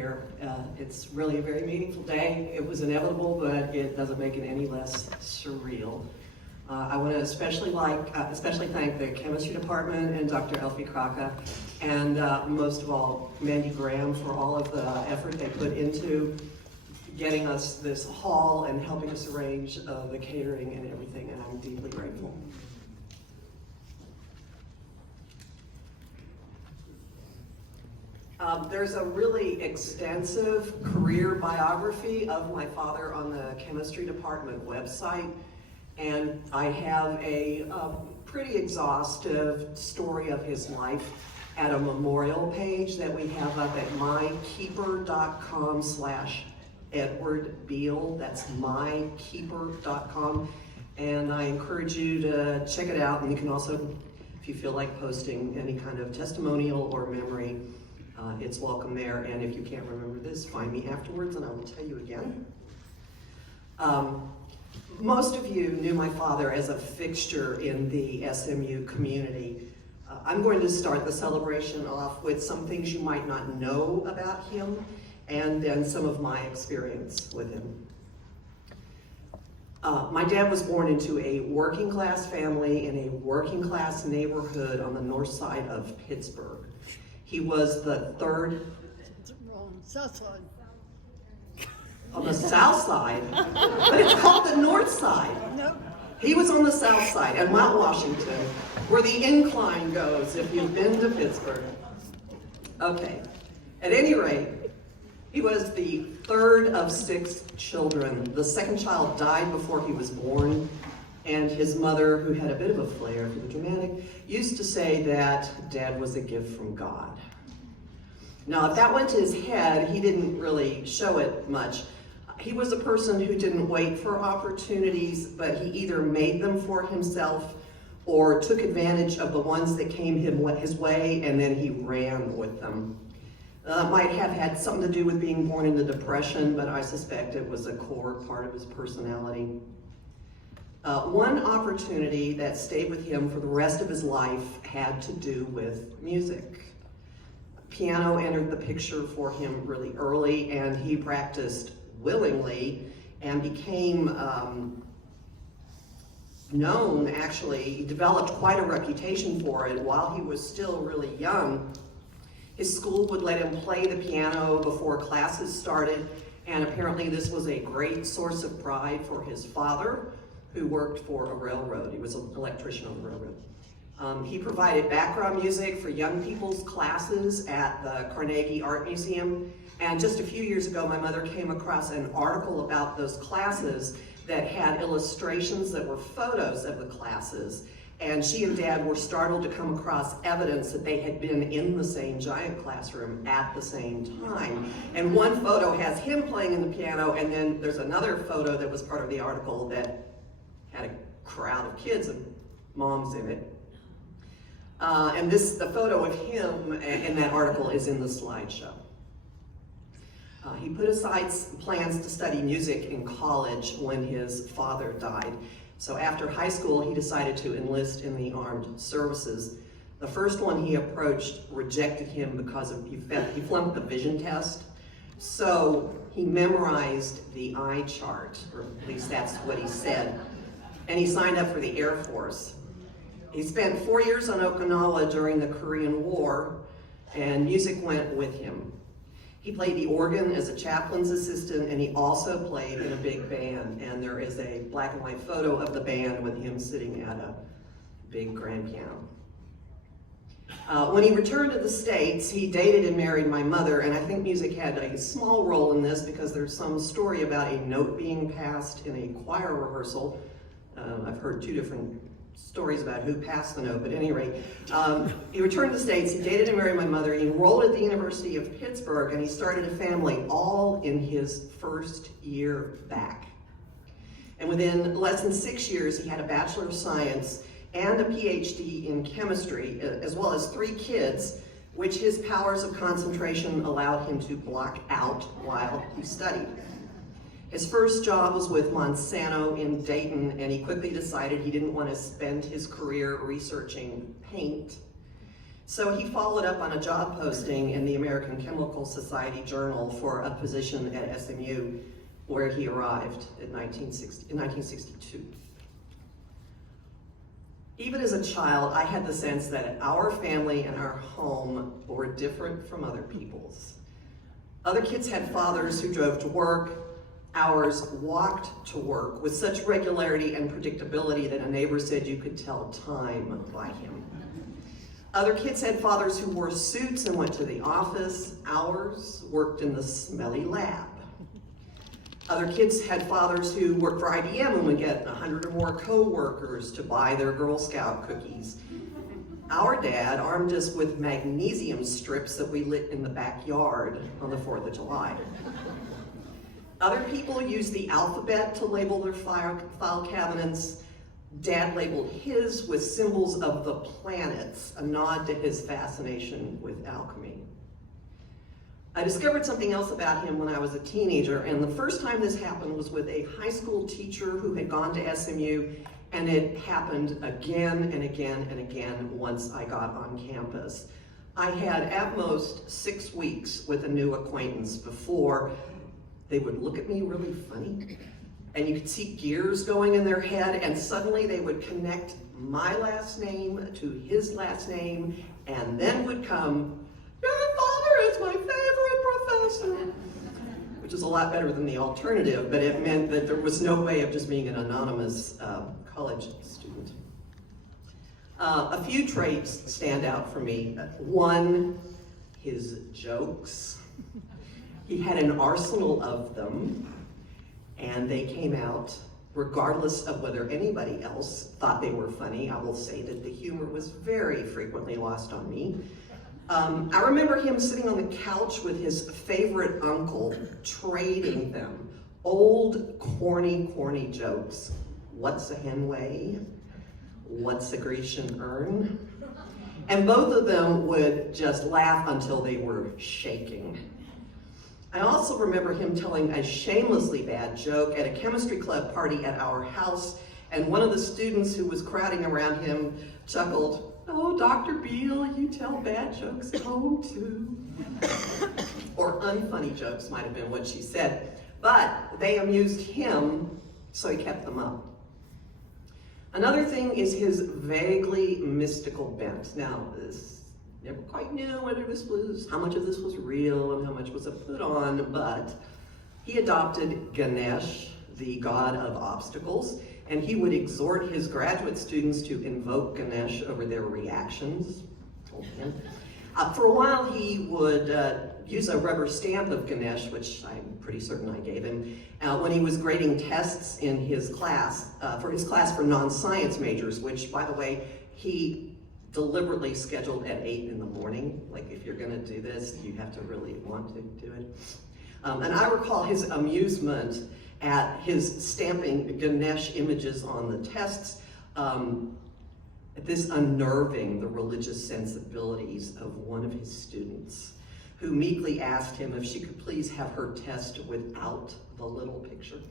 here. It's really a very meaningful day. It was inevitable, but it doesn't make it any less surreal. I want to especially thank the chemistry department and Dr. Elfe Kraka, and most of all, Mandy Graham for all of the effort they put into getting us this hall and helping us arrange the catering and everything, and I'm deeply grateful. There's a really extensive career biography of my father on the chemistry department website, and I have a pretty exhaustive story of his life at a memorial page that we have up at mykeeper.com/Edward Biehl. That's mykeeper.com, and I encourage you to check it out. And you can also, if you feel like posting any kind of testimonial or memory, it's welcome there. And if you can't remember this, find me afterwards and I will tell you again. Most of you knew my father as a fixture in the SMU community. I'm going to start the celebration off with some things you might not know about him, and then some of my experience with him. My dad was born into a working class family in a working class neighborhood on the north side of Pittsburgh. He was the third. South side. On the south side, but it's called the north side. No. He was on the south side at Mount Washington, where the incline goes if you've been to Pittsburgh. Okay, at any rate, he was the third of 6 children. The second child died before he was born, and his mother, who had a bit of a flair for the dramatic, used to say that Dad was a gift from God. Now, if that went to his head, he didn't really show it much. He was a person who didn't wait for opportunities, but he either made them for himself or took advantage of the ones that came his way, and then he ran with them. Might have had something to do with being born in the Depression, but I suspect it was a core part of his personality. One opportunity that stayed with him for the rest of his life had to do with music. Piano entered the picture for him really early, and he practiced willingly and became known, actually. He developed quite a reputation for it while he was still really young. His school would let him play the piano before classes started, and apparently this was a great source of pride for his father, who worked for a railroad. He was an electrician on the railroad. He provided background music for young people's classes at the Carnegie Art Museum. And just a few years ago, my mother came across an article about those classes that had illustrations that were photos of the classes. And she and Dad were startled to come across evidence that they had been in the same giant classroom at the same time. And one photo has him playing in the piano, and then there's another photo that was part of the article that had a crowd of kids and moms in it. And the photo of him in that article is in the slideshow. He put aside plans to study music in college when his father died. So after high school, he decided to enlist in the armed services. The first one he approached rejected him because he flunked the vision test. So he memorized the eye chart, or at least that's what he said, and he signed up for the Air Force. He spent 4 years on Okinawa during the Korean War, and music went with him. He played the organ as a chaplain's assistant, and he also played in a big band, and there is a black and white photo of the band with him sitting at a big grand piano. When he returned to the States, he dated and married my mother, and I think music had a small role in this because there's some story about a note being passed in a choir rehearsal. I've heard 2 different stories about who passed the note, but at any rate, he returned to the States, he dated and married my mother, he enrolled at the University of Pittsburgh, and he started a family all in his first year back. And within less than 6 years, he had a Bachelor of Science and a PhD in chemistry, as well as 3 kids, which his powers of concentration allowed him to block out while he studied. His first job was with Monsanto in Dayton, and he quickly decided he didn't want to spend his career researching paint. So he followed up on a job posting in the American Chemical Society Journal for a position at SMU, where he arrived in 1962. Even as a child, I had the sense that our family and our home were different from other people's. Other kids had fathers who drove to work. Ours walked to work with such regularity and predictability that a neighbor said you could tell time by him. Other kids had fathers who wore suits and went to the office. Ours worked in the smelly lab. Other kids had fathers who worked for IBM and would get 100 or more co-workers to buy their Girl Scout cookies. Our dad armed us with magnesium strips that we lit in the backyard on the 4th of July. Other people used the alphabet to label their file cabinets. Dad labeled his with symbols of the planets, a nod to his fascination with alchemy. I discovered something else about him when I was a teenager, and the first time this happened was with a high school teacher who had gone to SMU, and it happened again and again and again once I got on campus. I had at most 6 weeks with a new acquaintance before they would look at me really funny, and you could see gears going in their head, and suddenly they would connect my last name to his last name, and then would come, "Your father is my favorite professor," which is a lot better than the alternative, but it meant that there was no way of just being an anonymous college student. A few traits stand out for me. One, his jokes. He had an arsenal of them, and they came out regardless of whether anybody else thought they were funny. I will say that the humor was very frequently lost on me. I remember him sitting on the couch with his favorite uncle, trading them. Old, corny jokes. What's a hen weigh? What's a Grecian urn? And both of them would just laugh until they were shaking. I also remember him telling a shamelessly bad joke at a chemistry club party at our house, and one of the students who was crowding around him chuckled, "Oh, Dr. Biehl, you tell bad jokes at home too." Or unfunny jokes might have been what she said, but they amused him, so he kept them up. Another thing is his vaguely mystical bent. Now, never quite knew whether how much of this was real and how much was a put on, but he adopted Ganesh, the god of obstacles, and he would exhort his graduate students to invoke Ganesh over their reactions. For a while, he would use a rubber stamp of Ganesh, which I'm pretty certain I gave him, when he was grading tests in his class, for non-science majors, which, by the way, he deliberately scheduled at 8 in the morning. Like, if you're gonna do this, you have to really want to do it. And I recall his amusement at his stamping Ganesh images on the tests, this unnerving the religious sensibilities of one of his students, who meekly asked him if she could please have her test without the little picture.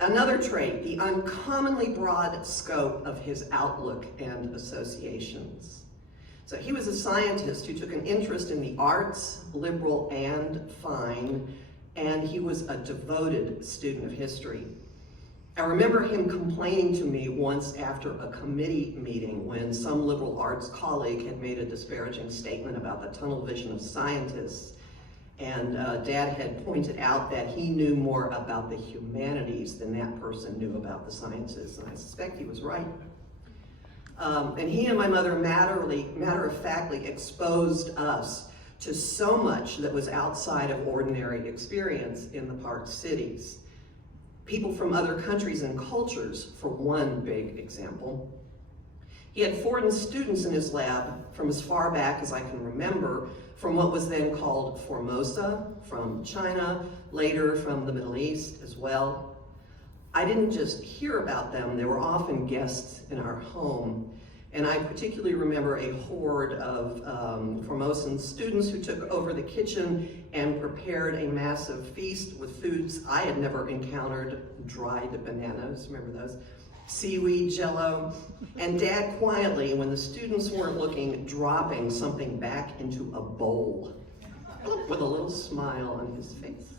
Another trait, the uncommonly broad scope of his outlook and associations. So he was a scientist who took an interest in the arts, liberal and fine, and he was a devoted student of history. I remember him complaining to me once after a committee meeting when some liberal arts colleague had made a disparaging statement about the tunnel vision of scientists. And Dad had pointed out that he knew more about the humanities than that person knew about the sciences, and I suspect he was right. And he and my mother matter-of-factly exposed us to so much that was outside of ordinary experience in the Park Cities. People from other countries and cultures, for one big example. He had foreign students in his lab from as far back as I can remember, from what was then called Formosa, from China, later from the Middle East as well. I didn't just hear about them, they were often guests in our home. And I particularly remember a horde of Formosan students who took over the kitchen and prepared a massive feast with foods I had never encountered. Dried bananas, remember those? seaweed jello, and Dad quietly, when the students weren't looking, dropping something back into a bowl with a little smile on his face.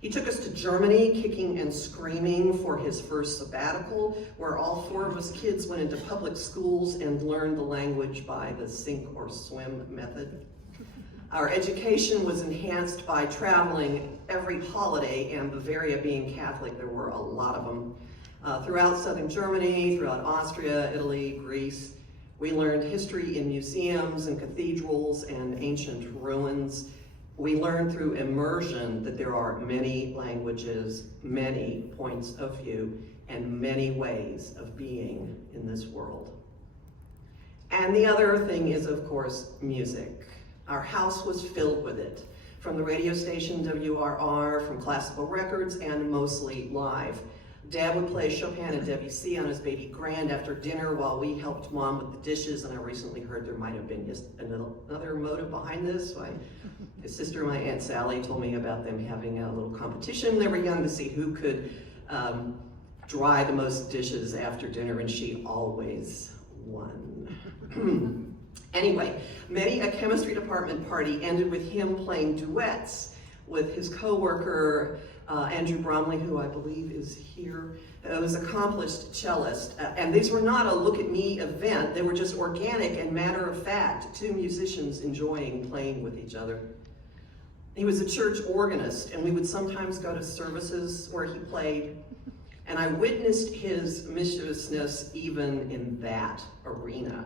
He took us to Germany, kicking and screaming, for his first sabbatical, where all 4 of us kids went into public schools and learned the language by the sink or swim method. Our education was enhanced by traveling every holiday, and Bavaria being Catholic, there were a lot of them. Throughout southern Germany, throughout Austria, Italy, Greece, we learned history in museums and cathedrals and ancient ruins. We learned through immersion that there are many languages, many points of view, and many ways of being in this world. And the other thing is, of course, music. Our house was filled with it, from the radio station WRR, from classical records, and mostly live. Dad would play Chopin and Debussy on his baby grand after dinner while we helped Mom with the dishes, and I recently heard there might have been just another motive behind this. His sister, my Aunt Sally, told me about them having a little competition. They were young, to see who could dry the most dishes after dinner, and she always won. Anyway, many a chemistry department party ended with him playing duets with his co-worker, Andrew Bromley, who I believe is here, was an accomplished cellist. And these were not a look-at-me event. They were just organic and matter-of-fact, 2 musicians enjoying playing with each other. He was a church organist, and we would sometimes go to services where he played, and I witnessed his mischievousness even in that arena.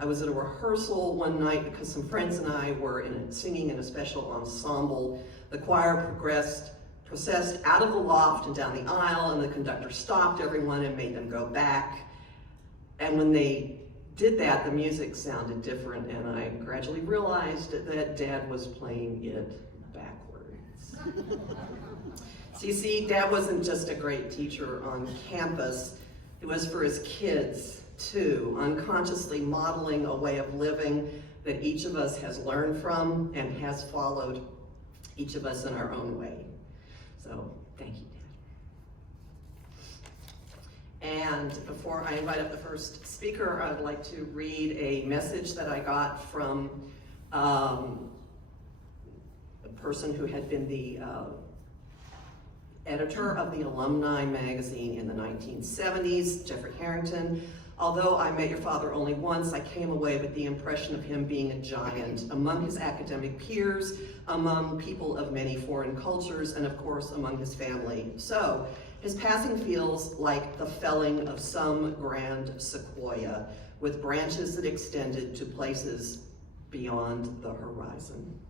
I was at a rehearsal one night because some friends and I were singing in a special ensemble. The choir processed out of the loft and down the aisle, and the conductor stopped everyone and made them go back. And when they did that, the music sounded different, and I gradually realized that Dad was playing it backwards. So you see, Dad wasn't just a great teacher on campus, it was for his kids too, unconsciously modeling a way of living that each of us has learned from and has followed, each of us in our own way. So, thank you, Dad. And before I invite up the first speaker, I'd like to read a message that I got from a person who had been the editor of the Alumni magazine in the 1970s, Jeffrey Harrington. Although I met your father only once, I came away with the impression of him being a giant among his academic peers, among people of many foreign cultures, and of course among his family. So, his passing feels like the felling of some grand sequoia with branches that extended to places beyond the horizon.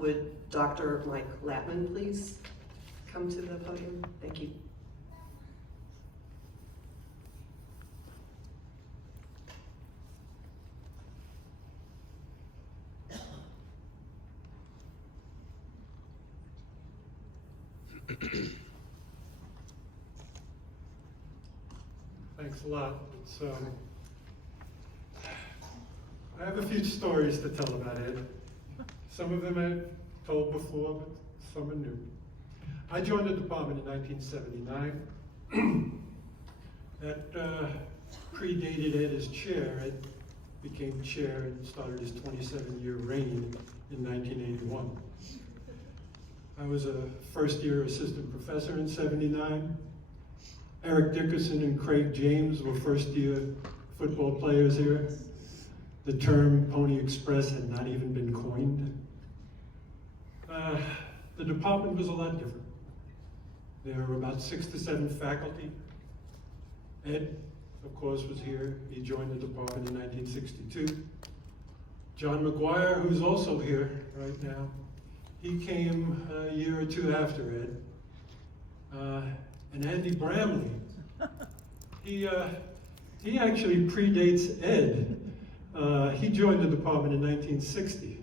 Would Dr. Mike Lattman please come to the podium? Thank you. Thanks a lot. I have a few stories to tell about Ed. Some of them I've told before, but some are new. I joined the department in 1979. That predated Ed as chair. Ed became chair and started his 27-year reign in 1981. I was a first-year assistant professor in '79. Eric Dickerson and Craig James were first-year football players here. The term Pony Express had not even been coined. The department was a lot different. There were about 6 to 7 faculty. Ed, of course, was here. He joined the department in 1962. John McGuire, who's also here right now, he came a year or 2 after Ed. And Andy Bramley, he actually predates Ed. He joined the department in 1960.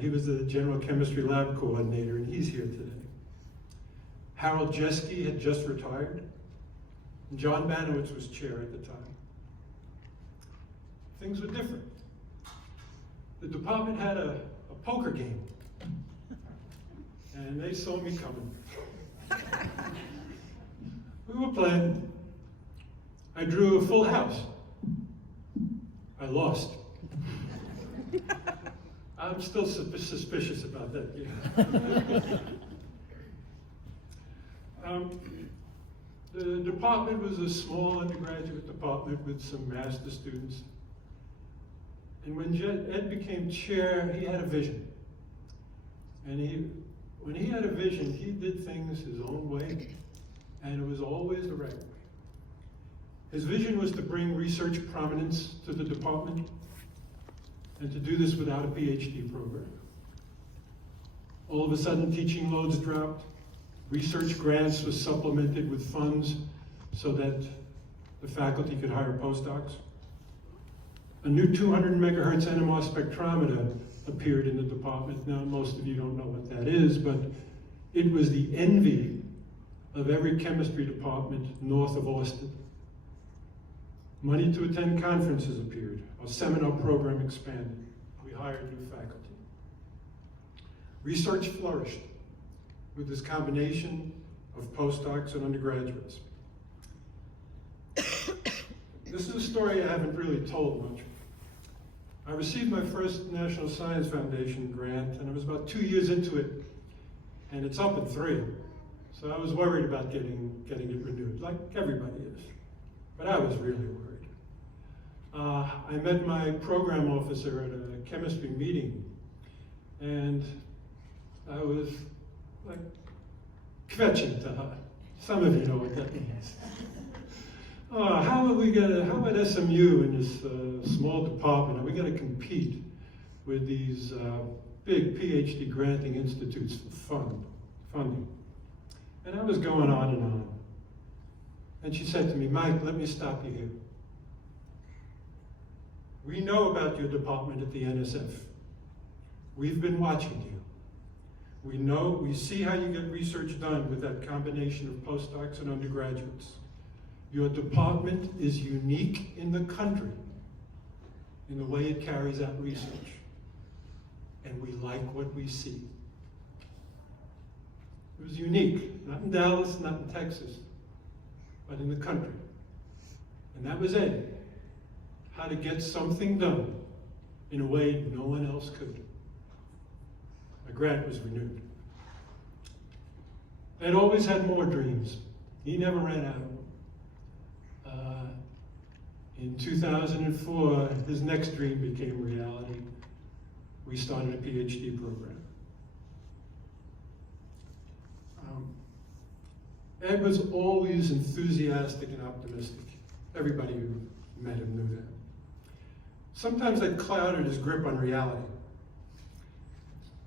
He was the general chemistry lab coordinator, and he's here today. Harold Jeske had just retired. And John Banowitz was chair at the time. Things were different. The department had a poker game, and they saw me coming. We were playing. I drew a full house. I lost. I'm still suspicious about that. Yeah. The department was a small undergraduate department with some master students. And when Ed became chair, he had a vision. And when he had a vision, he did things his own way, and it was always the right way. His vision was to bring research prominence to the department, and to do this without a PhD program. All of a sudden, teaching loads dropped. Research grants was supplemented with funds so that the faculty could hire postdocs. A new 200 megahertz NMR spectrometer appeared in the department. Now, most of you don't know what that is, but it was the envy of every chemistry department north of Austin. Money to attend conferences appeared. Our seminar program expanded. We hired new faculty. Research flourished with this combination of postdocs and undergraduates. This is a story I haven't really told much. I received my first National Science Foundation grant, and I was about 2 years into it, and it's up in 3. So I was worried about getting it renewed, like everybody is. But I was really worried. I met my program officer at a chemistry meeting, and I was like kvetching to her. Some of you know what that means. How at SMU in this small department, are we going to compete with these big PhD granting institutes for funding? And I was going on and on. And she said to me, Mike, let me stop you here. We know about your department at the NSF. We've been watching you. We see how you get research done with that combination of postdocs and undergraduates. Your department is unique in the country in the way it carries out research. And we like what we see. It was unique, not in Dallas, not in Texas, but in the country. And that was it. How to get something done in a way no one else could. My grant was renewed. Ed always had more dreams. He never ran out of them. In 2004, his next dream became reality. We started a PhD program. Ed was always enthusiastic and optimistic. Everybody who met him knew that. Sometimes that clouded his grip on reality.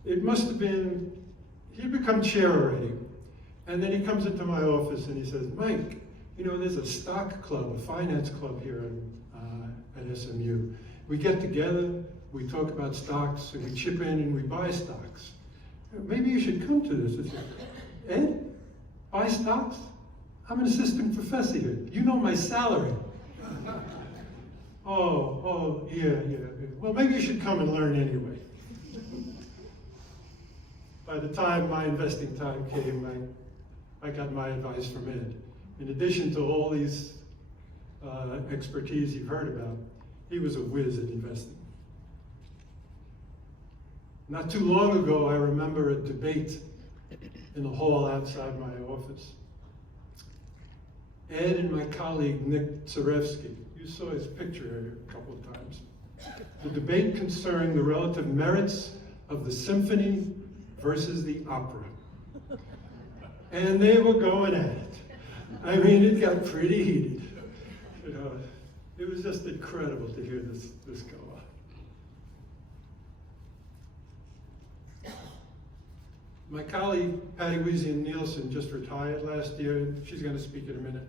It must have been, he'd become chair already. And then he comes into my office and he says, Mike, you know, there's a stock club, a finance club here at SMU. We get together, we talk about stocks, and we chip in and we buy stocks. Maybe you should come to this. I said, Ed, buy stocks? I'm an assistant professor here. You know my salary. Yeah. Well, maybe you should come and learn anyway. By the time my investing time came, I got my advice from Ed. In addition to all these expertise you've heard about, he was a whiz at investing. Not too long ago, I remember a debate in the hall outside my office. Ed and my colleague, Nick Zarevsky, you saw his picture a couple of times. The debate concerned the relative merits of the symphony versus the opera. And they were going at it. I mean, it got pretty heated. You know, it was just incredible to hear this go on. My colleague, Patty Wisian-Neilson, just retired last year. She's going to speak in a minute.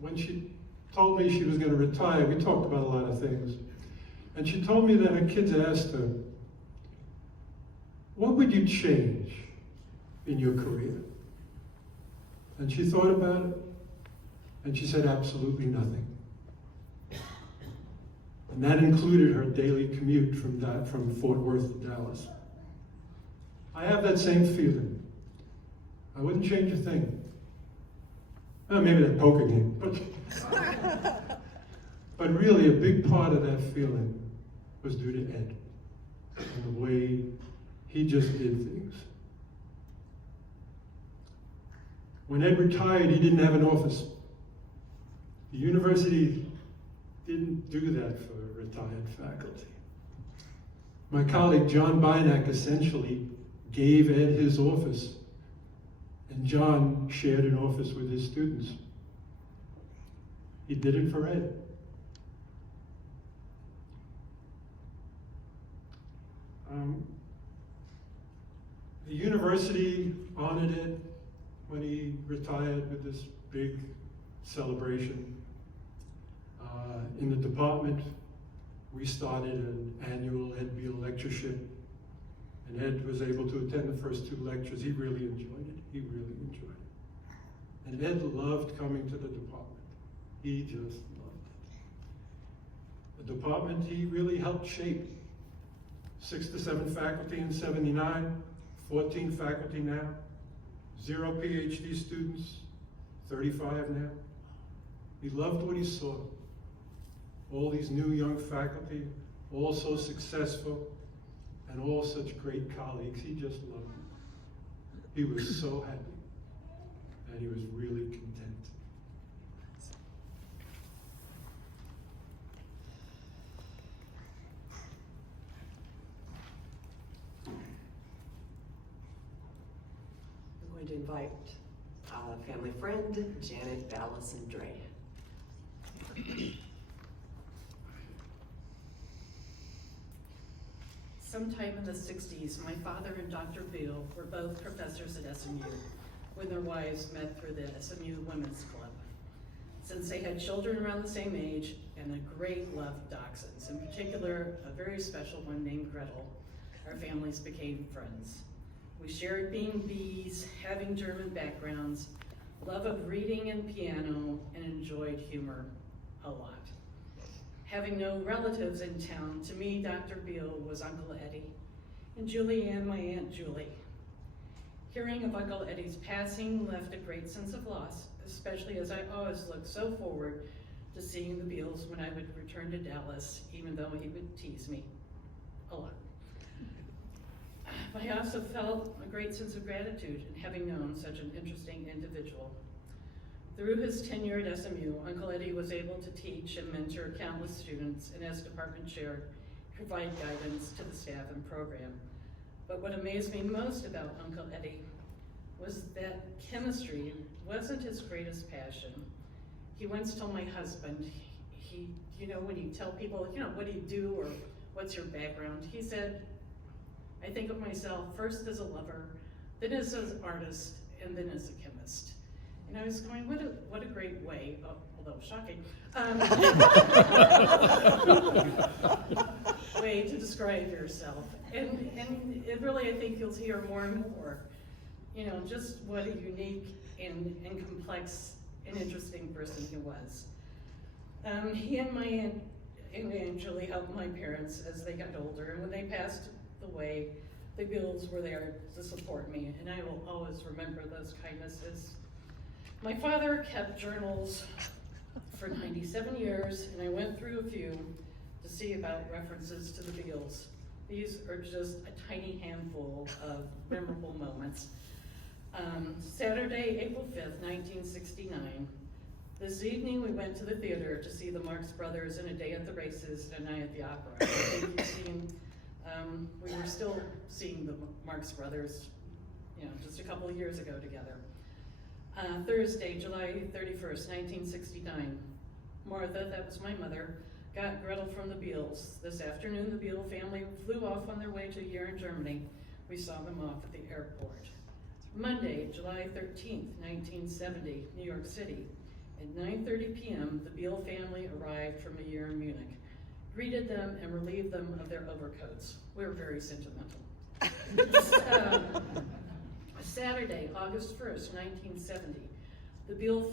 When she told me she was going to retire, we talked about a lot of things. And she told me that her kids asked her, what would you change in your career? And she thought about it, and she said absolutely nothing. And that included her daily commute from Fort Worth to Dallas. I have that same feeling. I wouldn't change a thing. Maybe that poker game, but really a big part of that feeling was due to Ed and the way he just did things. When Ed retired, he didn't have an office. The university didn't do that for retired faculty. My colleague John Bynack essentially gave Ed his office, and John shared an office with his students. He did it for Ed. The university honored Ed when he retired with this big celebration. In the department, we started an annual Ed Biehl lectureship, and Ed was able to attend the first 2 lectures. He really enjoyed it. He really enjoyed it. And Ed loved coming to the department. He just loved it. The department he really helped shape. 6 to 7 faculty in '79, 14 faculty now, 0 PhD students, 35 now. He loved what he saw. All these new young faculty, all so successful, and all such great colleagues. He just loved them. He was so happy, and he was really content. I'm going to invite family friend, Janet Balleison-Dray. Sometime in the 60s, my father and Dr. Biehl were both professors at SMU when their wives met through the SMU Women's Club. Since they had children around the same age and a great love of dachshunds, in particular, a very special one named Gretel, our families became friends. We shared being bees, having German backgrounds, love of reading and piano, and enjoyed humor a lot. Having no relatives in town, to me, Dr. Biehl was Uncle Eddie, and Julianne, my Aunt Julie. Hearing of Uncle Eddie's passing left a great sense of loss, especially as I always looked so forward to seeing the Biehls when I would return to Dallas, even though he would tease me a lot. But I also felt a great sense of gratitude in having known such an interesting individual. Through his tenure at SMU, Uncle Eddie was able to teach and mentor countless students, and as department chair, provide guidance to the staff and program. But what amazed me most about Uncle Eddie was that chemistry wasn't his greatest passion. He once told my husband, when you tell people, what do you do or what's your background? He said, I think of myself first as a lover, then as an artist, and then as a chemist. And I was going, what a great way, although shocking, way to describe yourself. And it really, I think you'll hear more and more, just what a unique and complex and interesting person he was. He and my Aunt Julie helped my parents as they got older, and when they passed away, the Biehls were there to support me, and I will always remember those kindnesses. My father kept journals for 97 years, and I went through a few to see about references to the Biehls. These are just a tiny handful of memorable moments. Saturday, April 5th, 1969. This evening we went to the theater to see the Marx Brothers in A Day at the Races and A Night at the Opera. I think you've seen, we were still seeing the Marx Brothers, just a couple of years ago together. Thursday, July 31st, 1969. Martha, that was my mother, got Gretel from the Biehls. This afternoon, the Biehl family flew off on their way to a year in Germany. We saw them off at the airport. Monday, July 13th, 1970, New York City. At 9:30 p.m., the Biehl family arrived from a year in Munich, greeted them and relieved them of their overcoats. We were very sentimental. Saturday, August 1st, 1970, the Biehl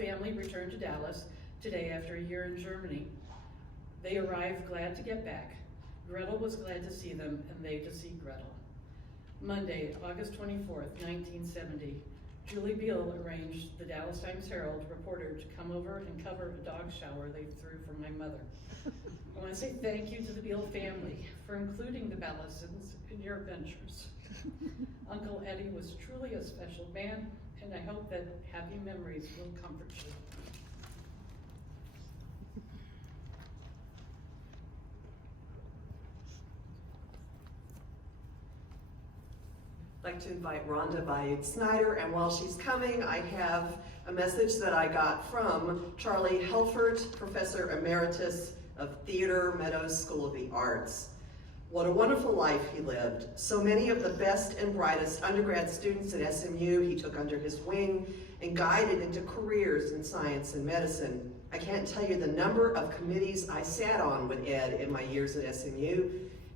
family returned to Dallas today after a year in Germany. They arrived glad to get back. Gretel was glad to see them, and they to see Gretel. Monday, August 24th, 1970, Julie Biehl arranged the Dallas Times-Herald reporter to come over and cover a dog shower they threw for my mother. I want to say thank you to the Biehl family for including the Balleisons in your adventures. Uncle Eddie was truly a special man, and I hope that happy memories will comfort you. I'd like to invite Rhonda Bayoud-Snyder, and while she's coming, I have a message that I got from Charlie Helfert, Professor Emeritus of Theater, Meadows School of the Arts. What a wonderful life he lived. So many of the best and brightest undergrad students at SMU he took under his wing and guided into careers in science and medicine. I can't tell you the number of committees I sat on with Ed in my years at SMU.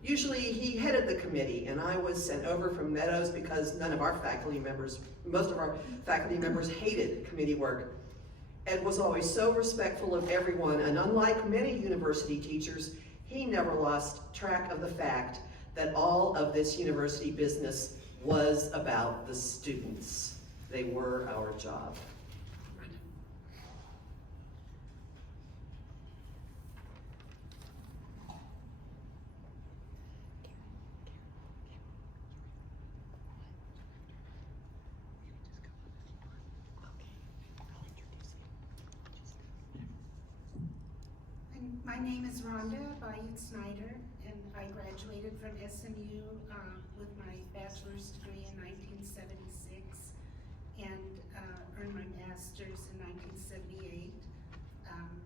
Usually he headed the committee and I was sent over from Meadows because most of our faculty members hated committee work. Ed was always so respectful of everyone, and unlike many university teachers, he never lost track of the fact that all of this university business was about the students. They were our job. My name is Rhonda Bayoud-Snyder, and I graduated from SMU with my bachelor's degree in 1976 and earned my master's in 1978.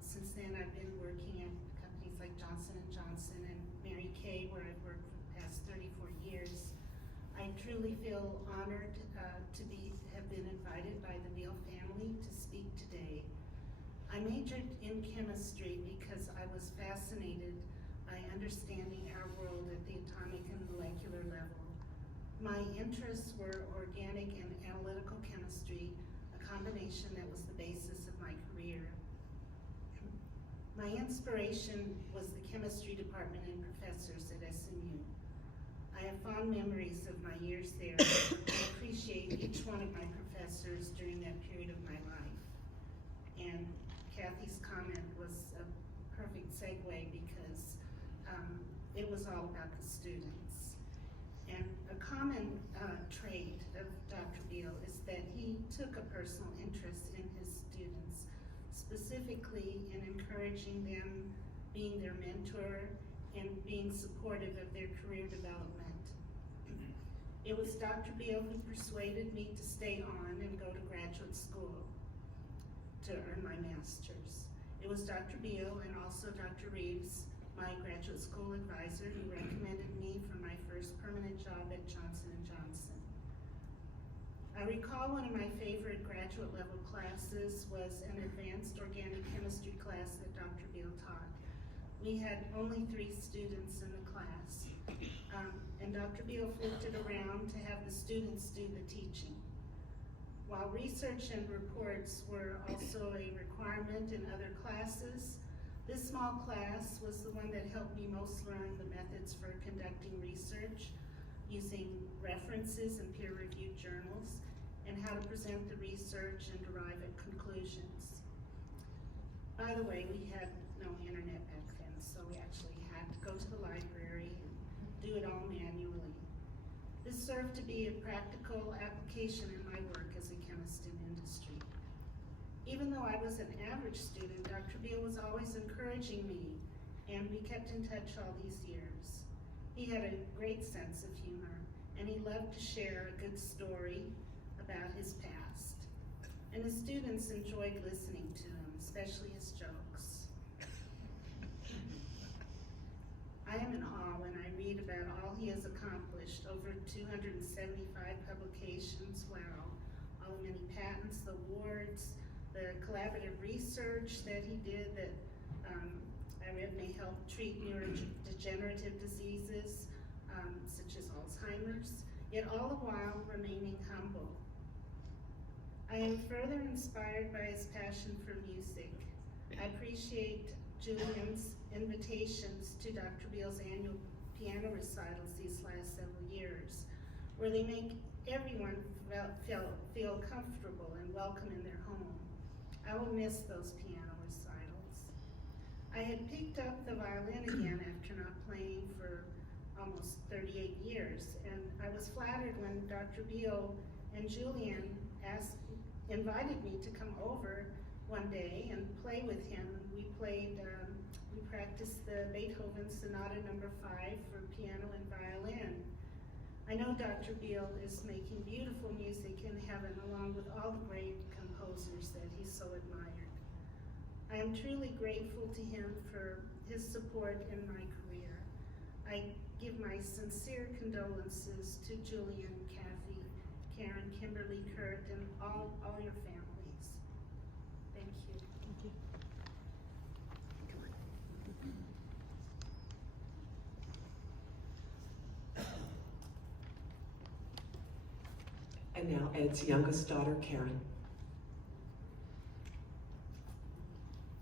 Since then, I've been working at companies like Johnson & Johnson and Mary Kay, where I've worked for the past 34 years. I truly feel honored to have been invited by the Biehl family to speak today. I majored in chemistry because I was fascinated by understanding our world at the atomic and molecular level. My interests were organic and analytical chemistry, a combination that was the basis of my career. My inspiration was the chemistry department and professors at SMU. I have fond memories of my years there and appreciate each one of my professors during that period of my life. And Kathy's comment was a perfect segue because it was all about the students. And a common trait of Dr. Biehl is that he took a personal interest in his students, specifically in encouraging them, being their mentor, and being supportive of their career development. It was Dr. Biehl who persuaded me to stay on and go to graduate school to earn my master's. It was Dr. Biehl and also Dr. Reeves, my graduate school advisor, who recommended me for my first permanent job at Johnson & Johnson. I recall one of my favorite graduate level classes was an advanced organic chemistry class that Dr. Biehl taught. We had only 3 students in the class, and Dr. Biehl flipped it around to have the students do the teaching. While research and reports were also a requirement in other classes, this small class was the one that helped me most learn the methods for conducting research, using references and peer-reviewed journals, and how to present the research and derive at conclusions. By the way, we had no internet back then, so we actually had to go to the library and do it all manually. This served to be a practical application in my work as a chemist in industry. Even though I was an average student, Dr. Biehl was always encouraging me, and we kept in touch all these years. He had a great sense of humor, and he loved to share a good story about his past. And his students enjoyed listening to him, especially his jokes. I am in awe when I read about all he has accomplished, over 275 publications, wow, all the many patents, the awards, the collaborative research that he did that I read may help treat neurodegenerative diseases, such as Alzheimer's, yet all the while remaining humble. I am further inspired by his passion for music. I appreciate Julian's invitations to Dr. Biehl's annual piano recitals these last several years, where they make everyone feel comfortable and welcome in their home. I will miss those piano recitals. I had picked up the violin again after not playing for almost 38 years, and I was flattered when Dr. Biehl and Julian invited me to come over one day and play with him. We practiced the Beethoven Sonata No. 5 for piano and violin. I know Dr. Biehl is making beautiful music in heaven along with all the great composers that he so admired. I am truly grateful to him for his support in my career. I give my sincere condolences to Julian, Kathy, Karen, Kimberly, Kurt, and all your families. Thank you. Thank you. And now Ed's youngest daughter, Karen.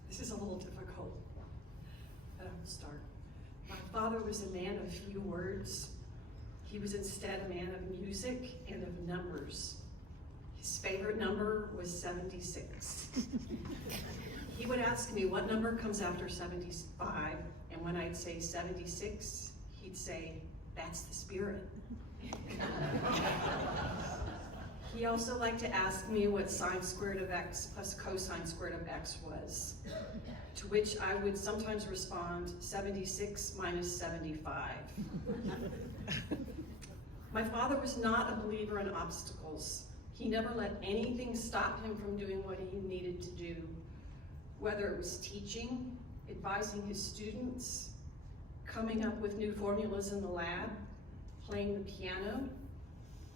This is a little difficult, but I will start. My father was a man of few words. He was instead a man of music and of numbers. His favorite number was 76. He would ask me what number comes after 75, and when I'd say 76, he'd say, "That's the spirit." He also liked to ask me what sine squared of x plus cosine squared of x was, to which I would sometimes respond, 76 minus 75. My father was not a believer in obstacles. He never let anything stop him from doing what he needed to do, whether it was teaching, advising his students, coming up with new formulas in the lab, playing the piano,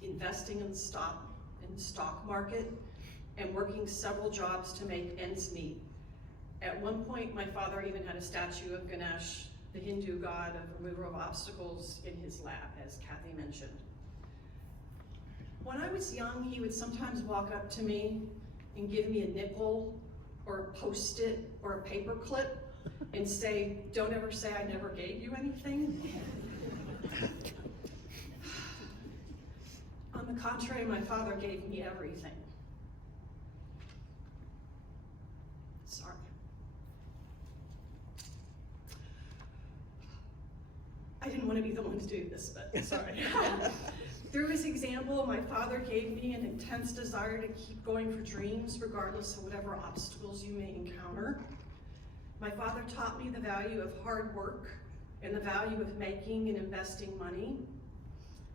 investing in the stock market, and working several jobs to make ends meet. At one point, my father even had a statue of Ganesh, the Hindu god of remover of obstacles, in his lab, as Kathy mentioned. When I was young, he would sometimes walk up to me and give me a nickel or a Post-it or a paper clip and say, "Don't ever say I never gave you anything." On the contrary, my father gave me everything. Sorry. I didn't want to be the one to do this, but sorry. Through his example, my father gave me an intense desire to keep going for dreams, regardless of whatever obstacles you may encounter. My father taught me the value of hard work and the value of making and investing money.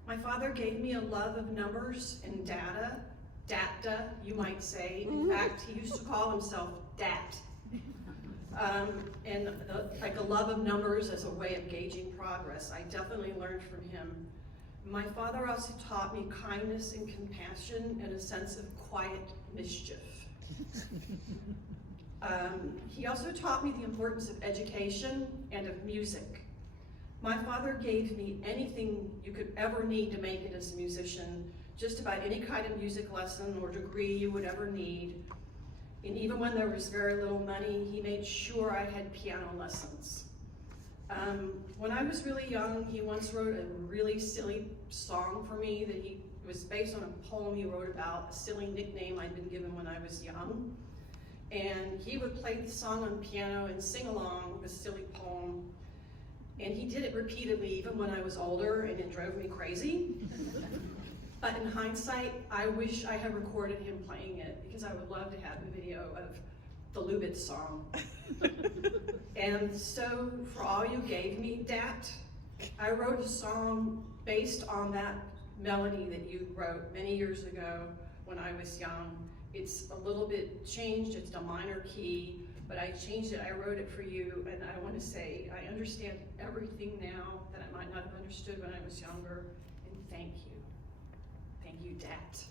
My father gave me a love of numbers and data, you might say. In fact, he used to call himself DAT. Like a love of numbers as a way of gauging progress. I definitely learned from him. My father also taught me kindness and compassion and a sense of quiet mischief. He also taught me the importance of education and of music. My father gave me anything you could ever need to make it as a musician, just about any kind of music lesson or degree you would ever need. And even when there was very little money, he made sure I had piano lessons. When I was really young, he once wrote a really silly song for me that was based on a poem he wrote about a silly nickname I'd been given when I was young. And he would play the song on piano and sing along the silly poem. And he did it repeatedly, even when I was older, and it drove me crazy. But in hindsight, I wish I had recorded him playing it, because I would love to have a video of the Lubitz song. And so, for all you gave me, Dat, I wrote a song based on that melody that you wrote many years ago when I was young. It's a little bit changed, it's a minor key, but I changed it, I wrote it for you, and I want to say I understand everything now that I might not have understood when I was younger, and thank you. Thank you, Dat.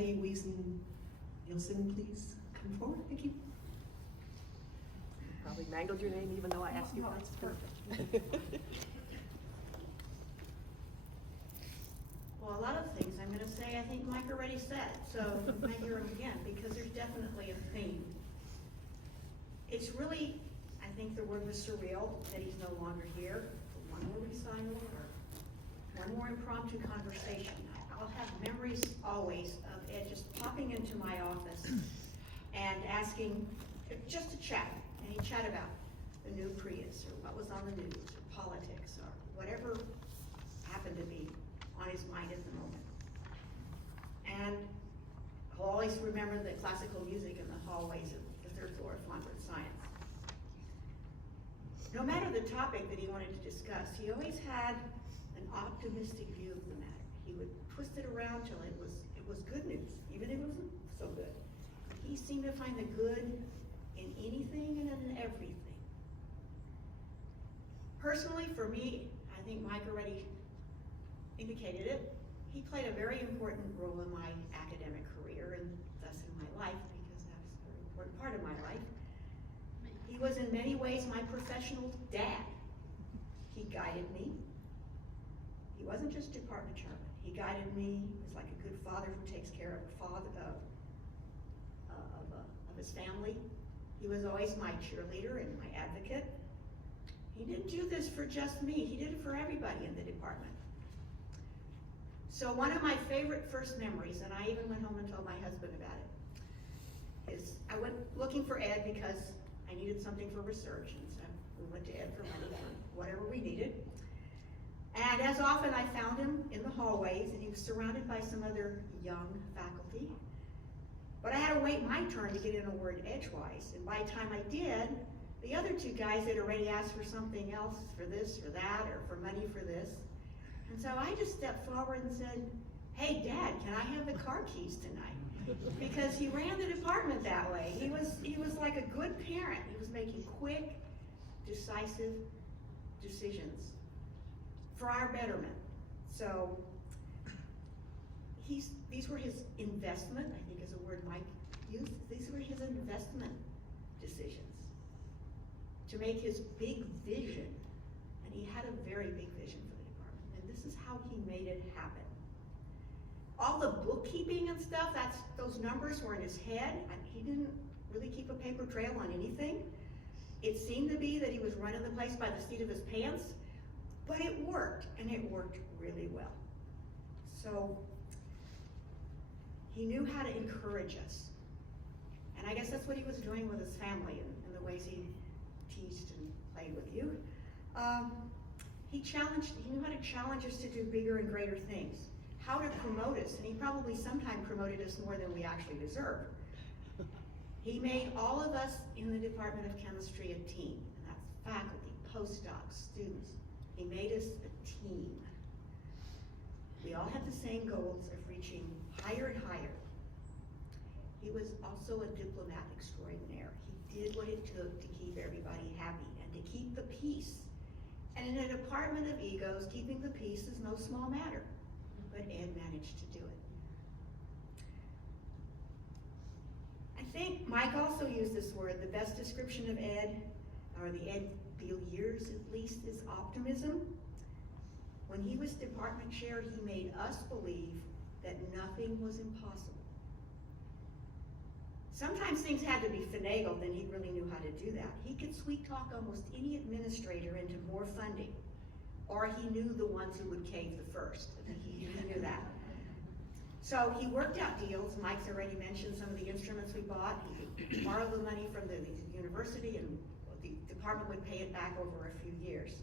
Patty Wisian-Neilson, please come forward. Thank you. Probably mangled your name even though I asked you. No, it's perfect. Well, a lot of things I'm gonna say, I think Mike already said, so I might hear him again, because there's definitely a theme. It's really, I think the word was surreal, that he's no longer here, for one more recital, or one more impromptu conversation. I'll have memories always of Ed just popping into my office and asking, just to chat, and he'd chat about the new Prius, or what was on the news, or politics, or whatever happened to be on his mind at the moment. And I'll always remember the classical music in the hallways of the third floor of Fonford Science. No matter the topic that he wanted to discuss, he always had an optimistic view of the matter. He would twist it around till it was good news, even if it wasn't so good. He seemed to find the good in anything and in everything. Personally, for me, I think Mike already indicated it, he played a very important role in my academic career and thus in my life, because that was a very important part of my life. He was in many ways my professional dad. He guided me. He wasn't just department chairman. He guided me. He was like a good father who takes care of his family. He was always my cheerleader and my advocate. He didn't do this for just me. He did it for everybody in the department. So one of my favorite first memories, and I even went home and told my husband about it, is I went looking for Ed because I needed something for research, and so we went to Ed for money for whatever we needed. And as often, I found him in the hallways, and he was surrounded by some other young faculty. But I had to wait my turn to get in a word edgewise, and by the time I did, the other two guys had already asked for something else, for this or that, or for money for this. And so I just stepped forward and said, "Hey, Dad, can I have the car keys tonight?" Because he ran the department that way. He was like a good parent. He was making quick, decisive decisions for our betterment. So these were his investment, I think is a word Mike used. These were his investment decisions to make his big vision, and he had a very big vision for the department, and this is how he made it happen. All the bookkeeping and stuff, those numbers were in his head, and he didn't really keep a paper trail on anything. It seemed to be that he was running the place by the seat of his pants, but it worked, and it worked really well. So he knew how to encourage us, and I guess that's what he was doing with his family and the ways he teased and played with you. He knew how to challenge us to do bigger and greater things, how to promote us, and he probably sometimes promoted us more than we actually deserved. He made all of us in the Department of Chemistry a team, and that's faculty, postdocs, students. He made us a team. We all had the same goals of reaching higher and higher. He was also a diplomat extraordinaire. He did what it took to keep everybody happy and to keep the peace. And in a department of egos, keeping the peace is no small matter, but Ed managed to do it. I think Mike also used this word. The best description of Ed, or the Ed Biehl years at least, is optimism. When he was department chair, he made us believe that nothing was impossible. Sometimes things had to be finagled, and he really knew how to do that. He could sweet talk almost any administrator into more funding, or he knew the ones who would cave the first. He knew that. So he worked out deals. Mike's already mentioned some of the instruments we bought. He could borrow the money from the university, and the department would pay it back over a few years.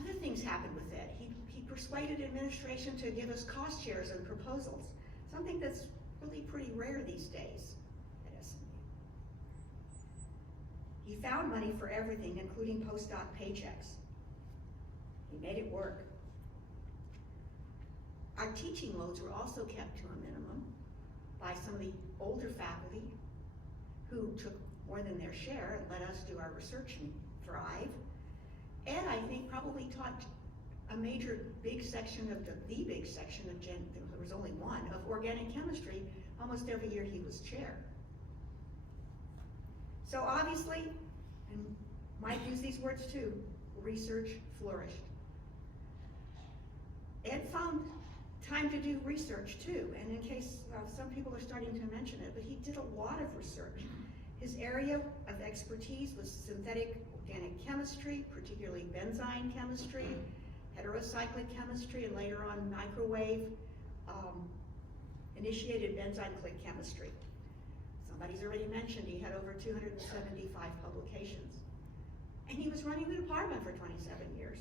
Other things happened with Ed. He persuaded administration to give us cost shares and proposals, something that's really pretty rare these days at SMU. He found money for everything, including postdoc paychecks. He made it work. Our teaching loads were also kept to a minimum by some of the older faculty who took more than their share and let us do our research and thrive. Ed, I think, probably taught a major big section of the big section of there was only one, of organic chemistry. Almost every year he was chair. So obviously, and Mike used these words too, research flourished. Ed found time to do research too, and in case some people are starting to mention it, but he did a lot of research. His area of expertise was synthetic organic chemistry, particularly benzyne chemistry, heterocyclic chemistry, and later on microwave initiated benzyne click chemistry. Somebody's already mentioned he had over 275 publications. And he was running the department for 27 years.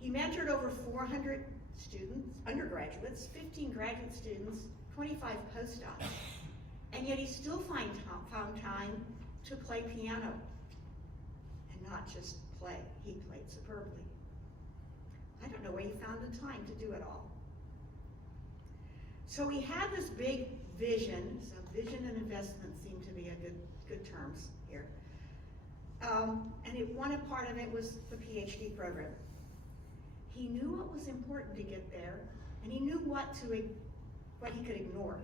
He mentored over 400 students, undergraduates, 15 graduate students, 25 postdocs, and yet he still found time to play piano, and not just play, he played superbly. I don't know where he found the time to do it all. So he had this big vision, so vision and investment seem to be a good terms here. And one part of it was the PhD program. He knew what was important to get there, and he knew what he could ignore.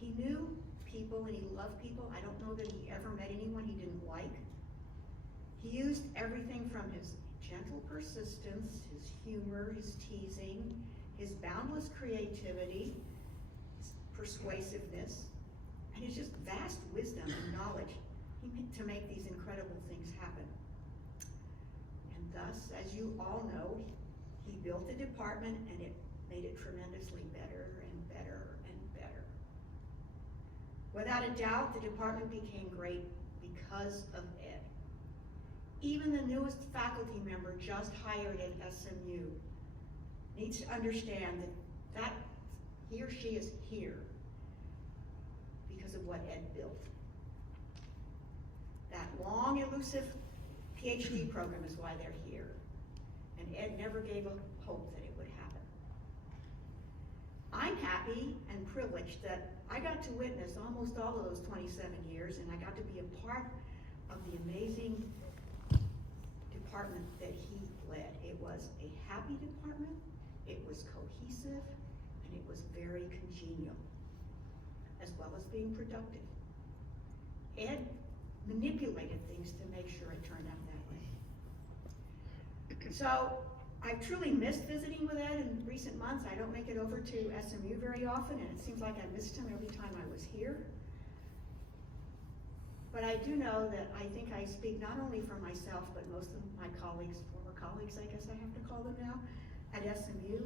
He knew people and he loved people. I don't know that he ever met anyone he didn't like. He used everything from his gentle persistence, his humor, his teasing, his boundless creativity, his persuasiveness, and his just vast wisdom and knowledge to make these incredible things happen. And thus, as you all know, he built the department and it made it tremendously better and better and better. Without a doubt, the department became great because of Ed. Even the newest faculty member just hired at SMU needs to understand that he or she is here because of what Ed built. That long, elusive PhD program is why they're here. And Ed never gave up hope that it would happen. I'm happy and privileged that I got to witness almost all of those 27 years, and I got to be a part of the amazing department that he led. It was a happy department, it was cohesive, and it was very congenial, as well as being productive. Ed manipulated things to make sure it turned out that way. So I've truly missed visiting with Ed in recent months. I don't make it over to SMU very often, and it seems like I missed him every time I was here. But I do know that I think I speak not only for myself, but most of my colleagues, former colleagues, I guess I have to call them now, at SMU.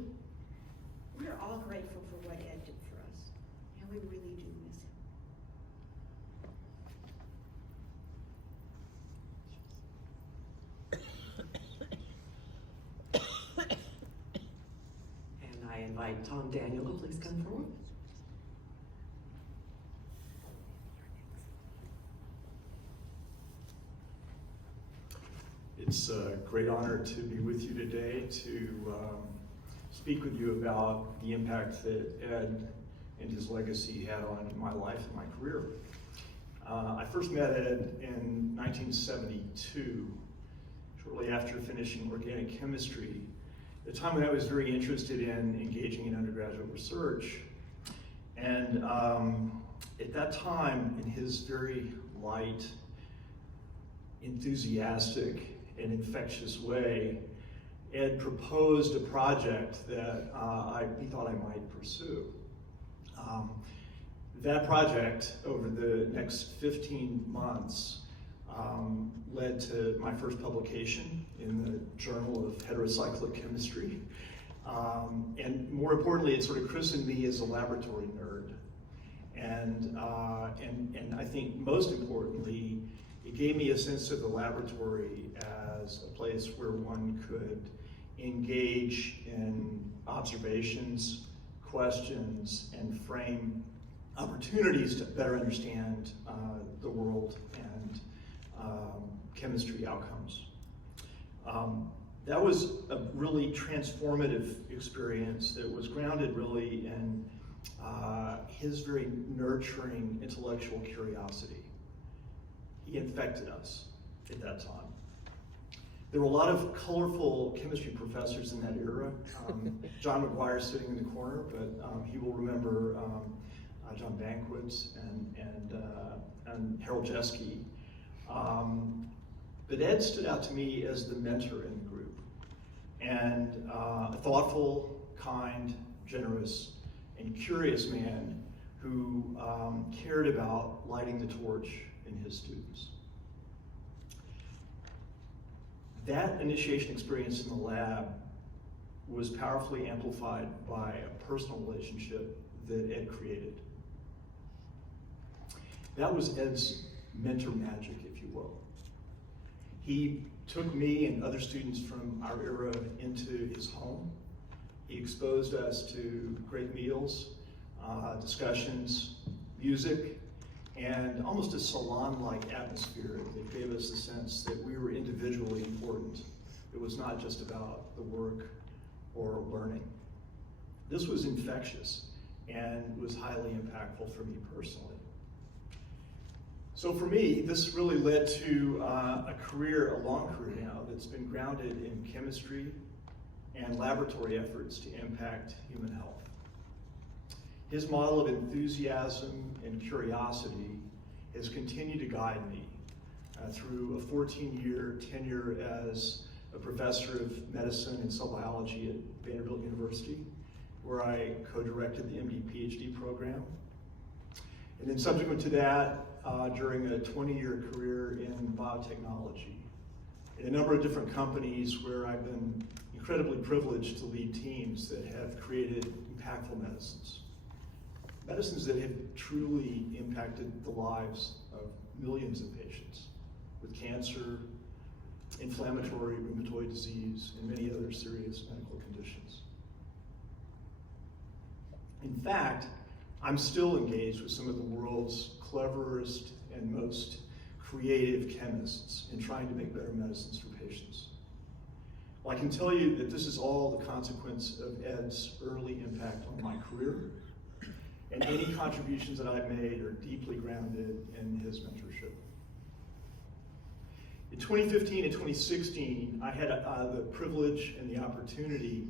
We are all grateful for what Ed did for us, and we really do miss him. And I invite Tom Daniel to please come forward. It's a great honor to be with you today to speak with you about the impact that Ed and his legacy had on my life and my career. I first met Ed in 1972, shortly after finishing organic chemistry, at a time when I was very interested in engaging in undergraduate research. And at that time, in his very light, enthusiastic, and infectious way, Ed proposed a project that he thought I might pursue. That project, over the next 15 months, led to my first publication in the Journal of Heterocyclic Chemistry. And more importantly, it sort of christened me as a laboratory nerd. And I think most importantly, it gave me a sense of the laboratory as a place where one could engage in observations, questions, and frame opportunities to better understand the world and chemistry outcomes. That was a really transformative experience that was grounded really in his very nurturing intellectual curiosity. He infected us at that time. There were a lot of colorful chemistry professors in that era. John McGuire sitting in the corner, but he will remember John Banquet and Harold Jeske. But Ed stood out to me as the mentor in the group, and a thoughtful, kind, generous, and curious man who cared about lighting the torch in his students. That initiation experience in the lab was powerfully amplified by a personal relationship that Ed created. That was Ed's mentor magic, if you will. He took me and other students from our era into his home. He exposed us to great meals, discussions, music, and almost a salon-like atmosphere that gave us the sense that we were individually important. It was not just about the work or learning. This was infectious and was highly impactful for me personally. So for me, this really led to a long career now, that's been grounded in chemistry and laboratory efforts to impact human health. His model of enthusiasm and curiosity has continued to guide me through a 14-year tenure as a professor of medicine and cell biology at Vanderbilt University, where I co-directed the MD PhD program. And then subsequent to that, during a 20-year career in biotechnology, in a number of different companies where I've been incredibly privileged to lead teams that have created impactful medicines. Medicines that have truly impacted the lives of millions of patients with cancer, inflammatory rheumatoid disease, and many other serious medical conditions. In fact, I'm still engaged with some of the world's cleverest and most creative chemists in trying to make better medicines for patients. Well, I can tell you that this is all the consequence of Ed's early impact on my career, and any contributions that I've made are deeply grounded in his mentorship. In 2015 and 2016, I had the privilege and the opportunity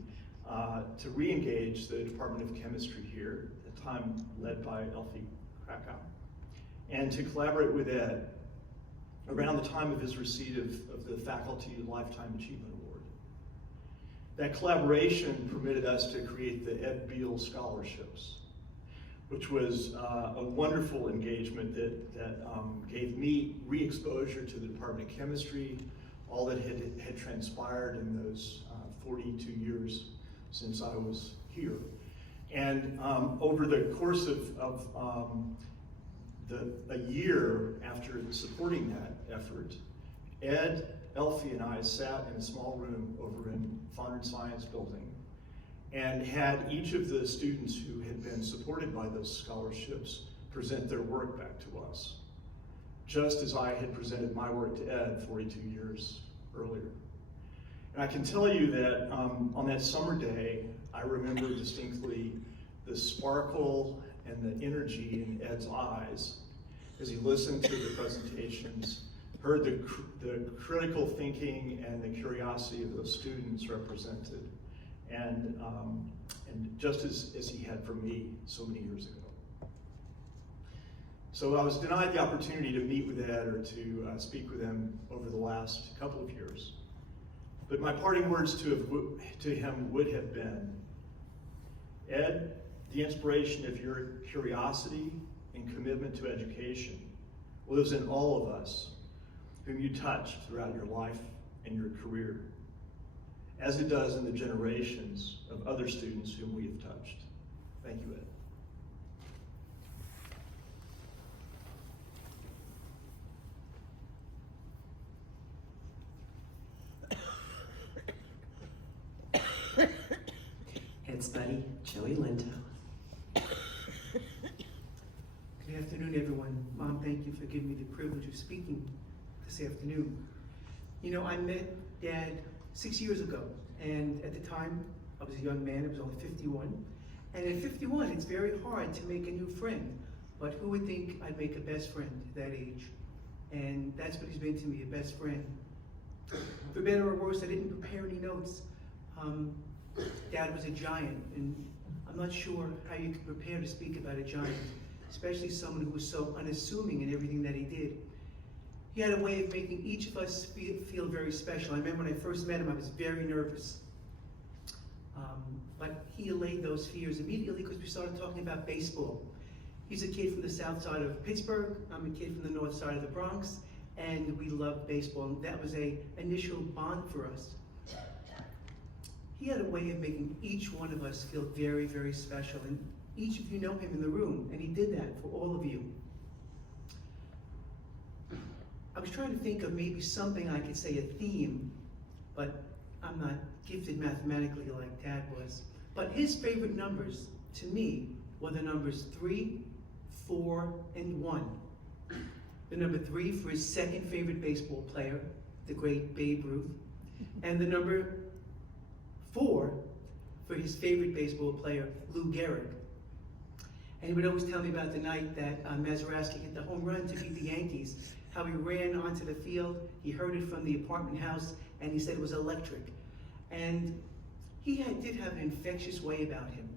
to re-engage the Department of Chemistry here, at the time led by Elfe Kraka, and to collaborate with Ed around the time of his receipt of the Faculty Lifetime Achievement Award. That collaboration permitted us to create the Ed Biehl Scholarships, which was a wonderful engagement that gave me re-exposure to the Department of Chemistry, all that had transpired in those 42 years since I was here. And over the course of a year after supporting that effort, Ed, Elfe, and I sat in a small room over in Fondren Science Building and had each of the students who had been supported by those scholarships present their work back to us, just as I had presented my work to Ed 42 years earlier. And I can tell you that on that summer day, I remember distinctly the sparkle and the energy in Ed's eyes as he listened to the presentations, heard the critical thinking and the curiosity of those students represented, and just as he had for me so many years ago. So I was denied the opportunity to meet with Ed or to speak with him over the last couple of years. But my parting words to him would have been, Ed, the inspiration of your curiosity and commitment to education lives in all of us whom you touched throughout your life and your career, as it does in the generations of other students whom we have touched. Thank you, Ed. Ed's buddy, Joey Lento. Good afternoon, everyone. Mom, thank you for giving me the privilege of speaking this afternoon. You know, I met Dad 6 years ago, and at the time, I was a young man, I was only 51. And at 51, it's very hard to make a new friend, but who would think I'd make a best friend at that age? And that's what he's been to me, a best friend. For better or worse, I didn't prepare any notes. Dad was a giant, and I'm not sure how you can prepare to speak about a giant, especially someone who was so unassuming in everything that he did. He had a way of making each of us feel very special. I remember when I first met him, I was very nervous. But he allayed those fears immediately because we started talking about baseball. He's a kid from the south side of Pittsburgh, I'm a kid from the north side of the Bronx, and we loved baseball, and that was an initial bond for us. He had a way of making each one of us feel very, very special, and each of you know him in the room, and he did that for all of you. I was trying to think of maybe something I could say, a theme, but I'm not gifted mathematically like Dad was. But his favorite numbers, to me, were the numbers 3, 4, and 1. The number 3 for his second favorite baseball player, the great Babe Ruth, and the number 4 for his favorite baseball player, Lou Gehrig. And he would always tell me about the night that Mazeroski hit the home run to beat the Yankees, how he ran onto the field, he heard it from the apartment house, and he said it was electric. And he did have an infectious way about him.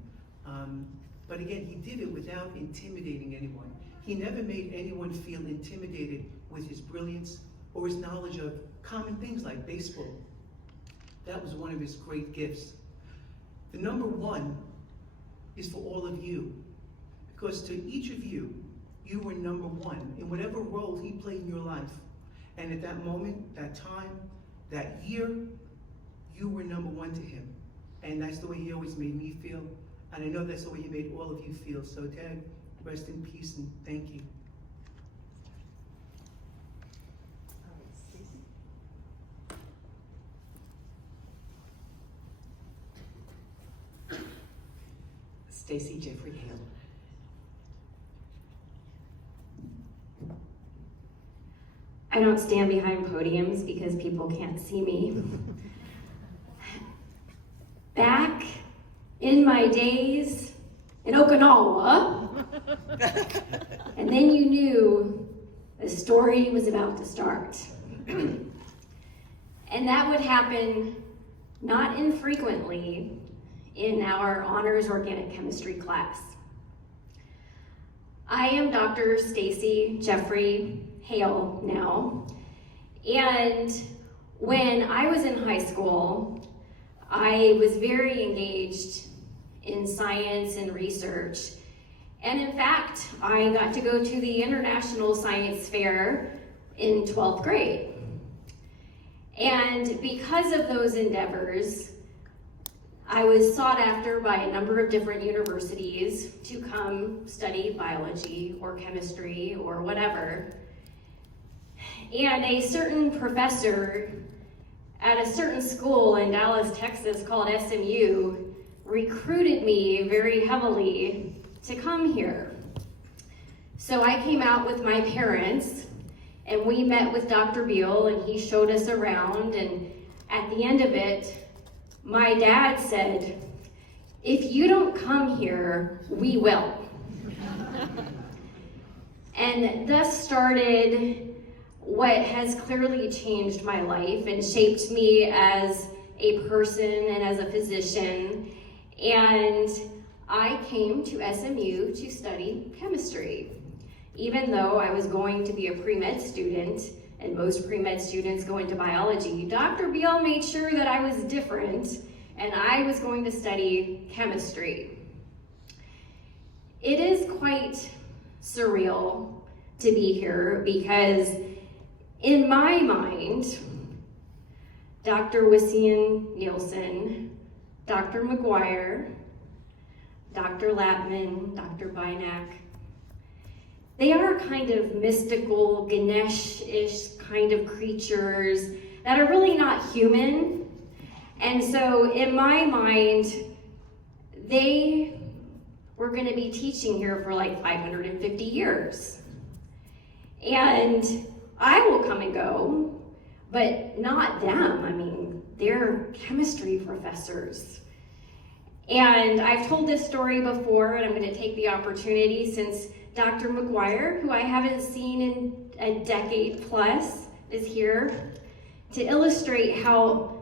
But again, he did it without intimidating anyone. He never made anyone feel intimidated with his brilliance or his knowledge of common things like baseball. That was one of his great gifts. The number 1 is for all of you, because to each of you, you were number 1 in whatever role he played in your life. And at that moment, that time, that year, you were number 1 to him. And that's the way he always made me feel. And I know that's the way he made all of you feel. So Dad, rest in peace and thank you. Stacey Jeffrey-Hail. I don't stand behind podiums because people can't see me. Back in my days in Okinawa, and then you knew the story was about to start. And that would happen not infrequently in our honors organic chemistry class. I am Dr. Stacey Jeffrey-Hail now, and when I was in high school, I was very engaged in science and research, and in fact, I got to go to the International Science Fair in 12th grade. And because of those endeavors, I was sought after by a number of different universities to come study biology or chemistry or whatever. And a certain professor at a certain school in Dallas, Texas called SMU recruited me very heavily to come here. So I came out with my parents and we met with Dr. Biehl and he showed us around, and at the end of it, my dad said, "If you don't come here, we will." And thus started what has clearly changed my life and shaped me as a person and as a physician. And I came to SMU to study chemistry. Even though I was going to be a pre-med student, and most pre-med students go into biology, Dr. Biehl made sure that I was different, and I was going to study chemistry. It is quite surreal to be here because in my mind, Dr. Wisian-Neilson, Dr. McGuire, Dr. Lattman, Dr. Bynack, they are kind of mystical, Ganesh-ish kind of creatures that are really not human. And so in my mind, they were going to be teaching here for like 550 years. And I will come and go, but not them. I mean, they're chemistry professors. And I've told this story before, and I'm going to take the opportunity since Dr. McGuire, who I haven't seen in a decade plus, is here, to illustrate how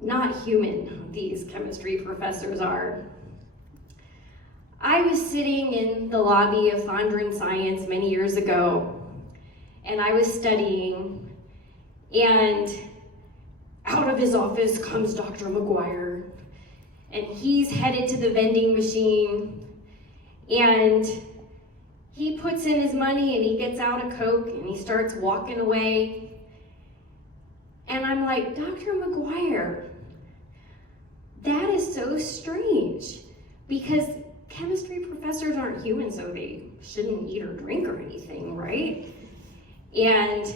not human these chemistry professors are. I was sitting in the lobby of Fondren Science many years ago, and I was studying, and out of his office comes Dr. McGuire, and he's headed to the vending machine, and he puts in his money and he gets out a Coke and he starts walking away. And I'm like, Dr. McGuire, that is so strange, because chemistry professors aren't human, so they shouldn't eat or drink or anything, right? And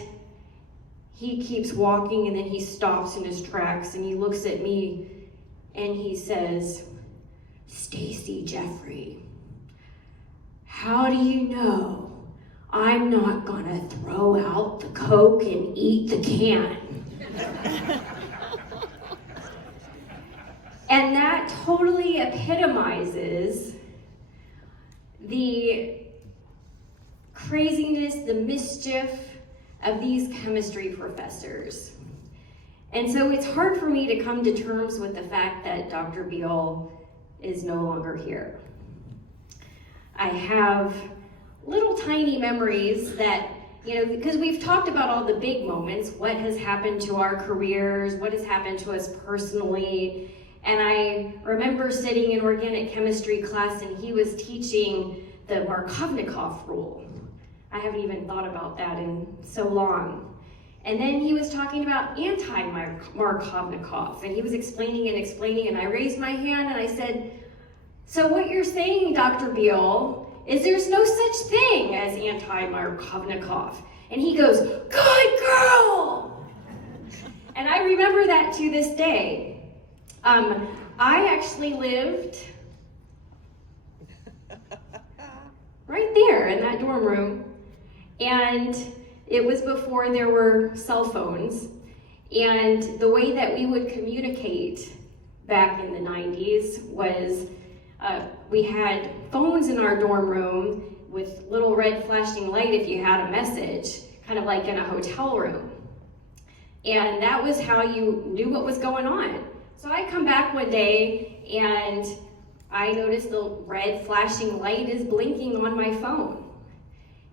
he keeps walking, and then he stops in his tracks and he looks at me and he says, Stacey Jeffrey, how do you know I'm not gonna throw out the Coke and eat the can? And that totally epitomizes the craziness, the mischief of these chemistry professors. And so it's hard for me to come to terms with the fact that Dr. Biehl is no longer here. I have little tiny memories that, because we've talked about all the big moments, what has happened to our careers, what has happened to us personally. And I remember sitting in organic chemistry class and he was teaching the Markovnikov rule. I haven't even thought about that in so long. And then he was talking about anti-Markovnikov, and he was explaining, and I raised my hand and I said, so what you're saying, Dr. Biehl, is there's no such thing as anti-Markovnikov. And he goes, good girl! And I remember that to this day. I actually lived right there in that dorm room, and it was before there were cell phones, and the way that we would communicate back in the 90s was we had phones in our dorm room with little red flashing light if you had a message, kind of like in a hotel room. And that was how you knew what was going on. So I come back one day and I noticed the red flashing light is blinking on my phone.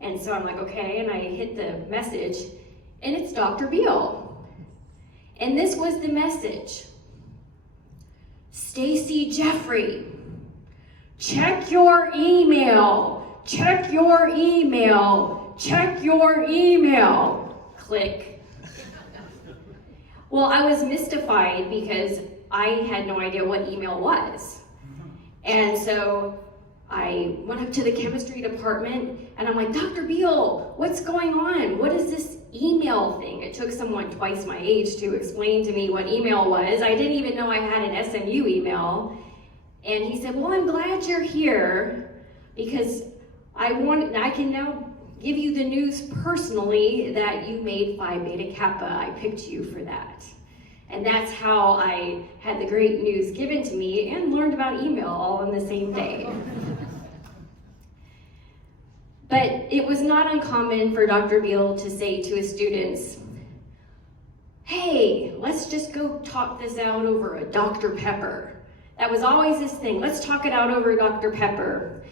And so I'm like, okay, and I hit the message, and it's Dr. Biehl. And this was the message. Stacey Jeffrey, check your email, check your email, check your email. Click. Well, I was mystified because I had no idea what email was. And so I went up to the chemistry department and I'm like, Dr. Biehl, what's going on? What is this email thing? It took someone twice my age to explain to me what email was. I didn't even know I had an SMU email. And he said, well, I'm glad you're here because I can now give you the news personally that you made Phi Beta Kappa. I picked you for that. And that's how I had the great news given to me and learned about email all in the same day. But it was not uncommon for Dr. Biehl to say to his students, hey, let's just go talk this out over a Dr. Pepper. That was always his thing. Let's talk it out over Dr. Pepper.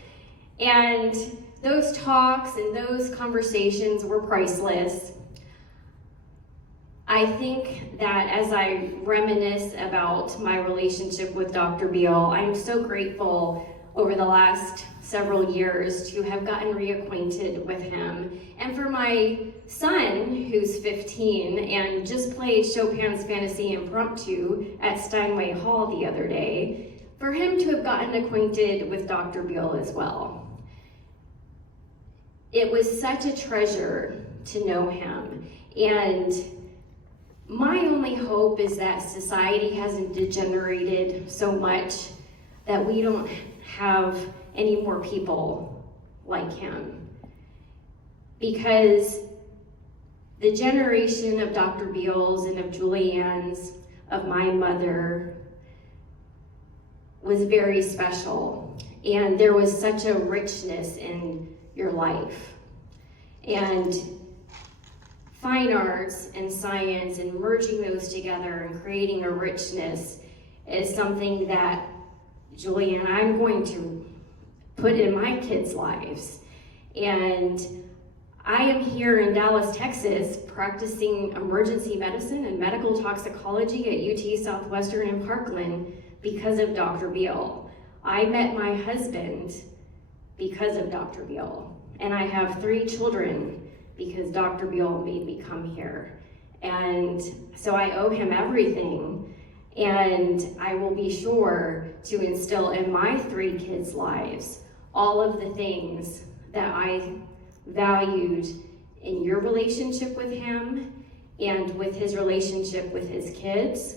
And those talks and those conversations were priceless. I think that as I reminisce about my relationship with Dr. Biehl, I'm so grateful over the last several years to have gotten reacquainted with him. And for my son, who's 15 and just played Chopin's Fantasy Impromptu at Steinway Hall the other day, for him to have gotten acquainted with Dr. Biehl as well. It was such a treasure to know him. And my only hope is that society hasn't degenerated so much that we don't have any more people like him. Because the generation of Dr. Biehl's and of Julianne's, of my mother, was very special. And there was such a richness in your life. And fine arts and science and merging those together and creating a richness is something that, Julian, I'm going to put in my kids' lives. And I am here in Dallas, Texas, practicing emergency medicine and medical toxicology at UT Southwestern in Parkland because of Dr. Biehl. I met my husband because of Dr. Biehl. And I have 3 children because Dr. Biehl made me come here. And so I owe him everything. And I will be sure to instill in my 3 kids' lives all of the things that I valued in your relationship with him and with his relationship with his kids.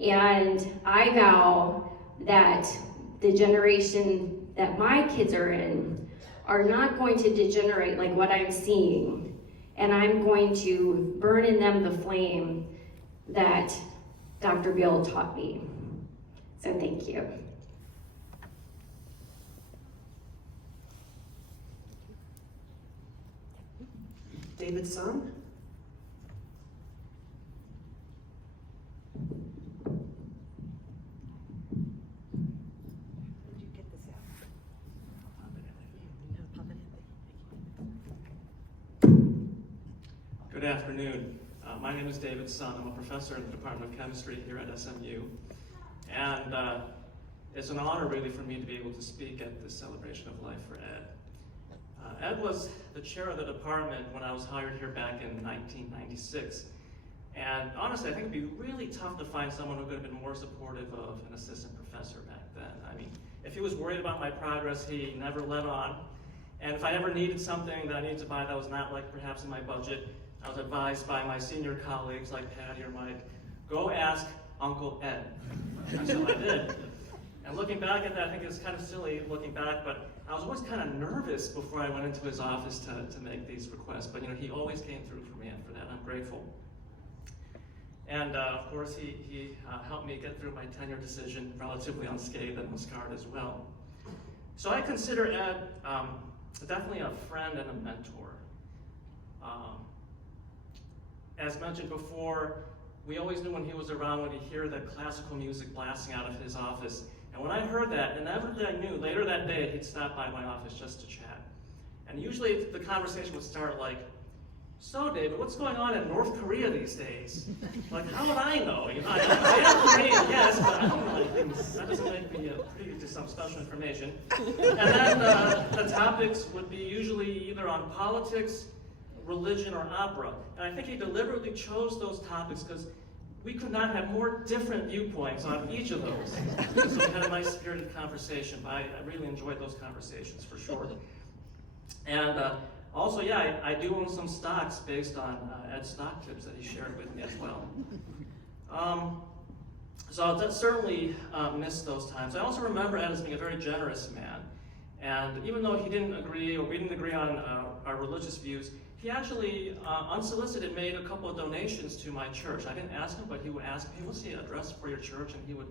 And I vow that the generation that my kids are in are not going to degenerate like what I'm seeing. And I'm going to burn in them the flame that Dr. Biehl taught me. So thank you. David Sohn? Good afternoon. My name is David Sohn. I'm a professor in the Department of Chemistry here at SMU. And it's an honor really for me to be able to speak at this celebration of life for Ed. Ed was the chair of the department when I was hired here back in 1996. And honestly, I think it'd be really tough to find someone who could have been more supportive of an assistant professor back then. I mean, if he was worried about my progress, he never let on. And if I ever needed something that I needed to buy that was not like perhaps in my budget, I was advised by my senior colleagues like Patty or Mike, go ask Uncle Ed. And so I did. And looking back at that, I think it's kind of silly looking back, but I was always kind of nervous before I went into his office to make these requests. But you know, he always came through for me, and for that I'm grateful. And of course, he helped me get through my tenure decision relatively unscathed and unscarred as well. So I consider Ed definitely a friend and a mentor. As mentioned before, we always knew when he was around when he'd hear the classical music blasting out of his office. And when I heard that, inevitably I knew later that day he'd stop by my office just to chat. And usually the conversation would start like, so David, what's going on in North Korea these days? Like, how would I know? You know, I am Korean, yes, but I don't know. That doesn't make me privy to some special information. And then the topics would be usually either on politics, religion, or opera. And I think he deliberately chose those topics because we could not have more different viewpoints on each of those. So we had a nice spirited conversation, but I really enjoyed those conversations for sure. And also, yeah, I do own some stocks based on Ed's stock tips that he shared with me as well. So I'll certainly miss those times. I also remember Ed as being a very generous man. And even though he didn't agree, or we didn't agree on our religious views, he actually, unsolicited, made a couple of donations to my church. I didn't ask him, but he would ask me, hey, what's the address for your church? And he would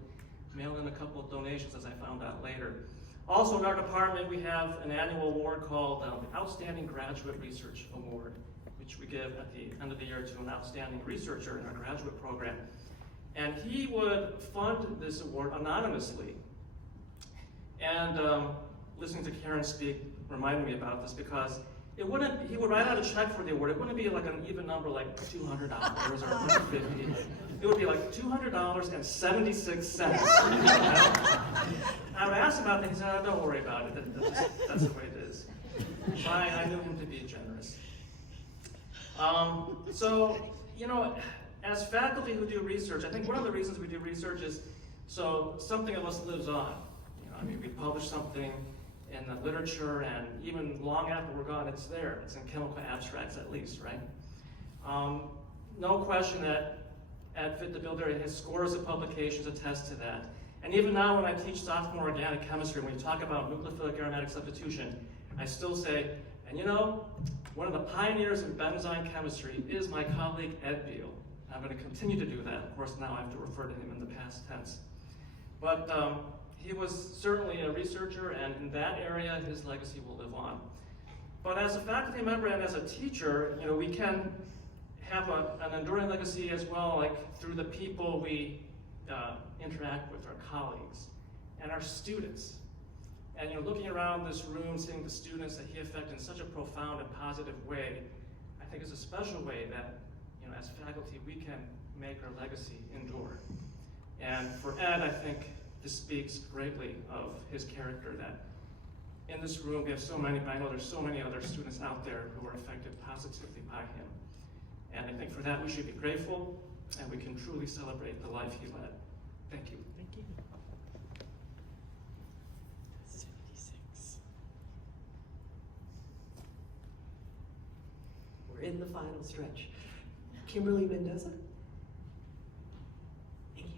mail in a couple of donations, as I found out later. Also in our department, we have an annual award called the Outstanding Graduate Research Award, which we give at the end of the year to an outstanding researcher in our graduate program. And he would fund this award anonymously. And listening to Karen speak reminded me about this because he would write out a check for the award. It wouldn't be like an even number like $200 or $150. It would be like $200.76. I would ask him about that. He said, oh, don't worry about it. That's the way it is. I knew him to be generous. So, you know, as faculty who do research, I think one of the reasons we do research is so something of us lives on. You know, I mean, we publish something in the literature, and even long after we're gone, it's there. It's in chemical abstracts, at least, right? No question that Ed fit the bill there, and his scores of publications attest to that. And even now, when I teach sophomore organic chemistry, when we talk about nucleophilic aromatic substitution, I still say, and you know, one of the pioneers in benzyne chemistry is my colleague Ed Biehl. I'm going to continue to do that. Of course, now I have to refer to him in the past tense. But he was certainly a researcher, and in that area, his legacy will live on. But as a faculty member and as a teacher, you know, we can have an enduring legacy as well, like through the people we interact with, our colleagues, and our students. And looking around this room, seeing the students that he affected in such a profound and positive way, I think is a special way that, as faculty, we can make our legacy endure. And for Ed, I think this speaks greatly of his character, that in this room we have so many, but I know there's so many other students out there who are affected positively by him. And I think for that we should be grateful, and we can truly celebrate the life he led. Thank you. Thank you. 76. We're in the final stretch. Kimberley Mendoza. Thank you.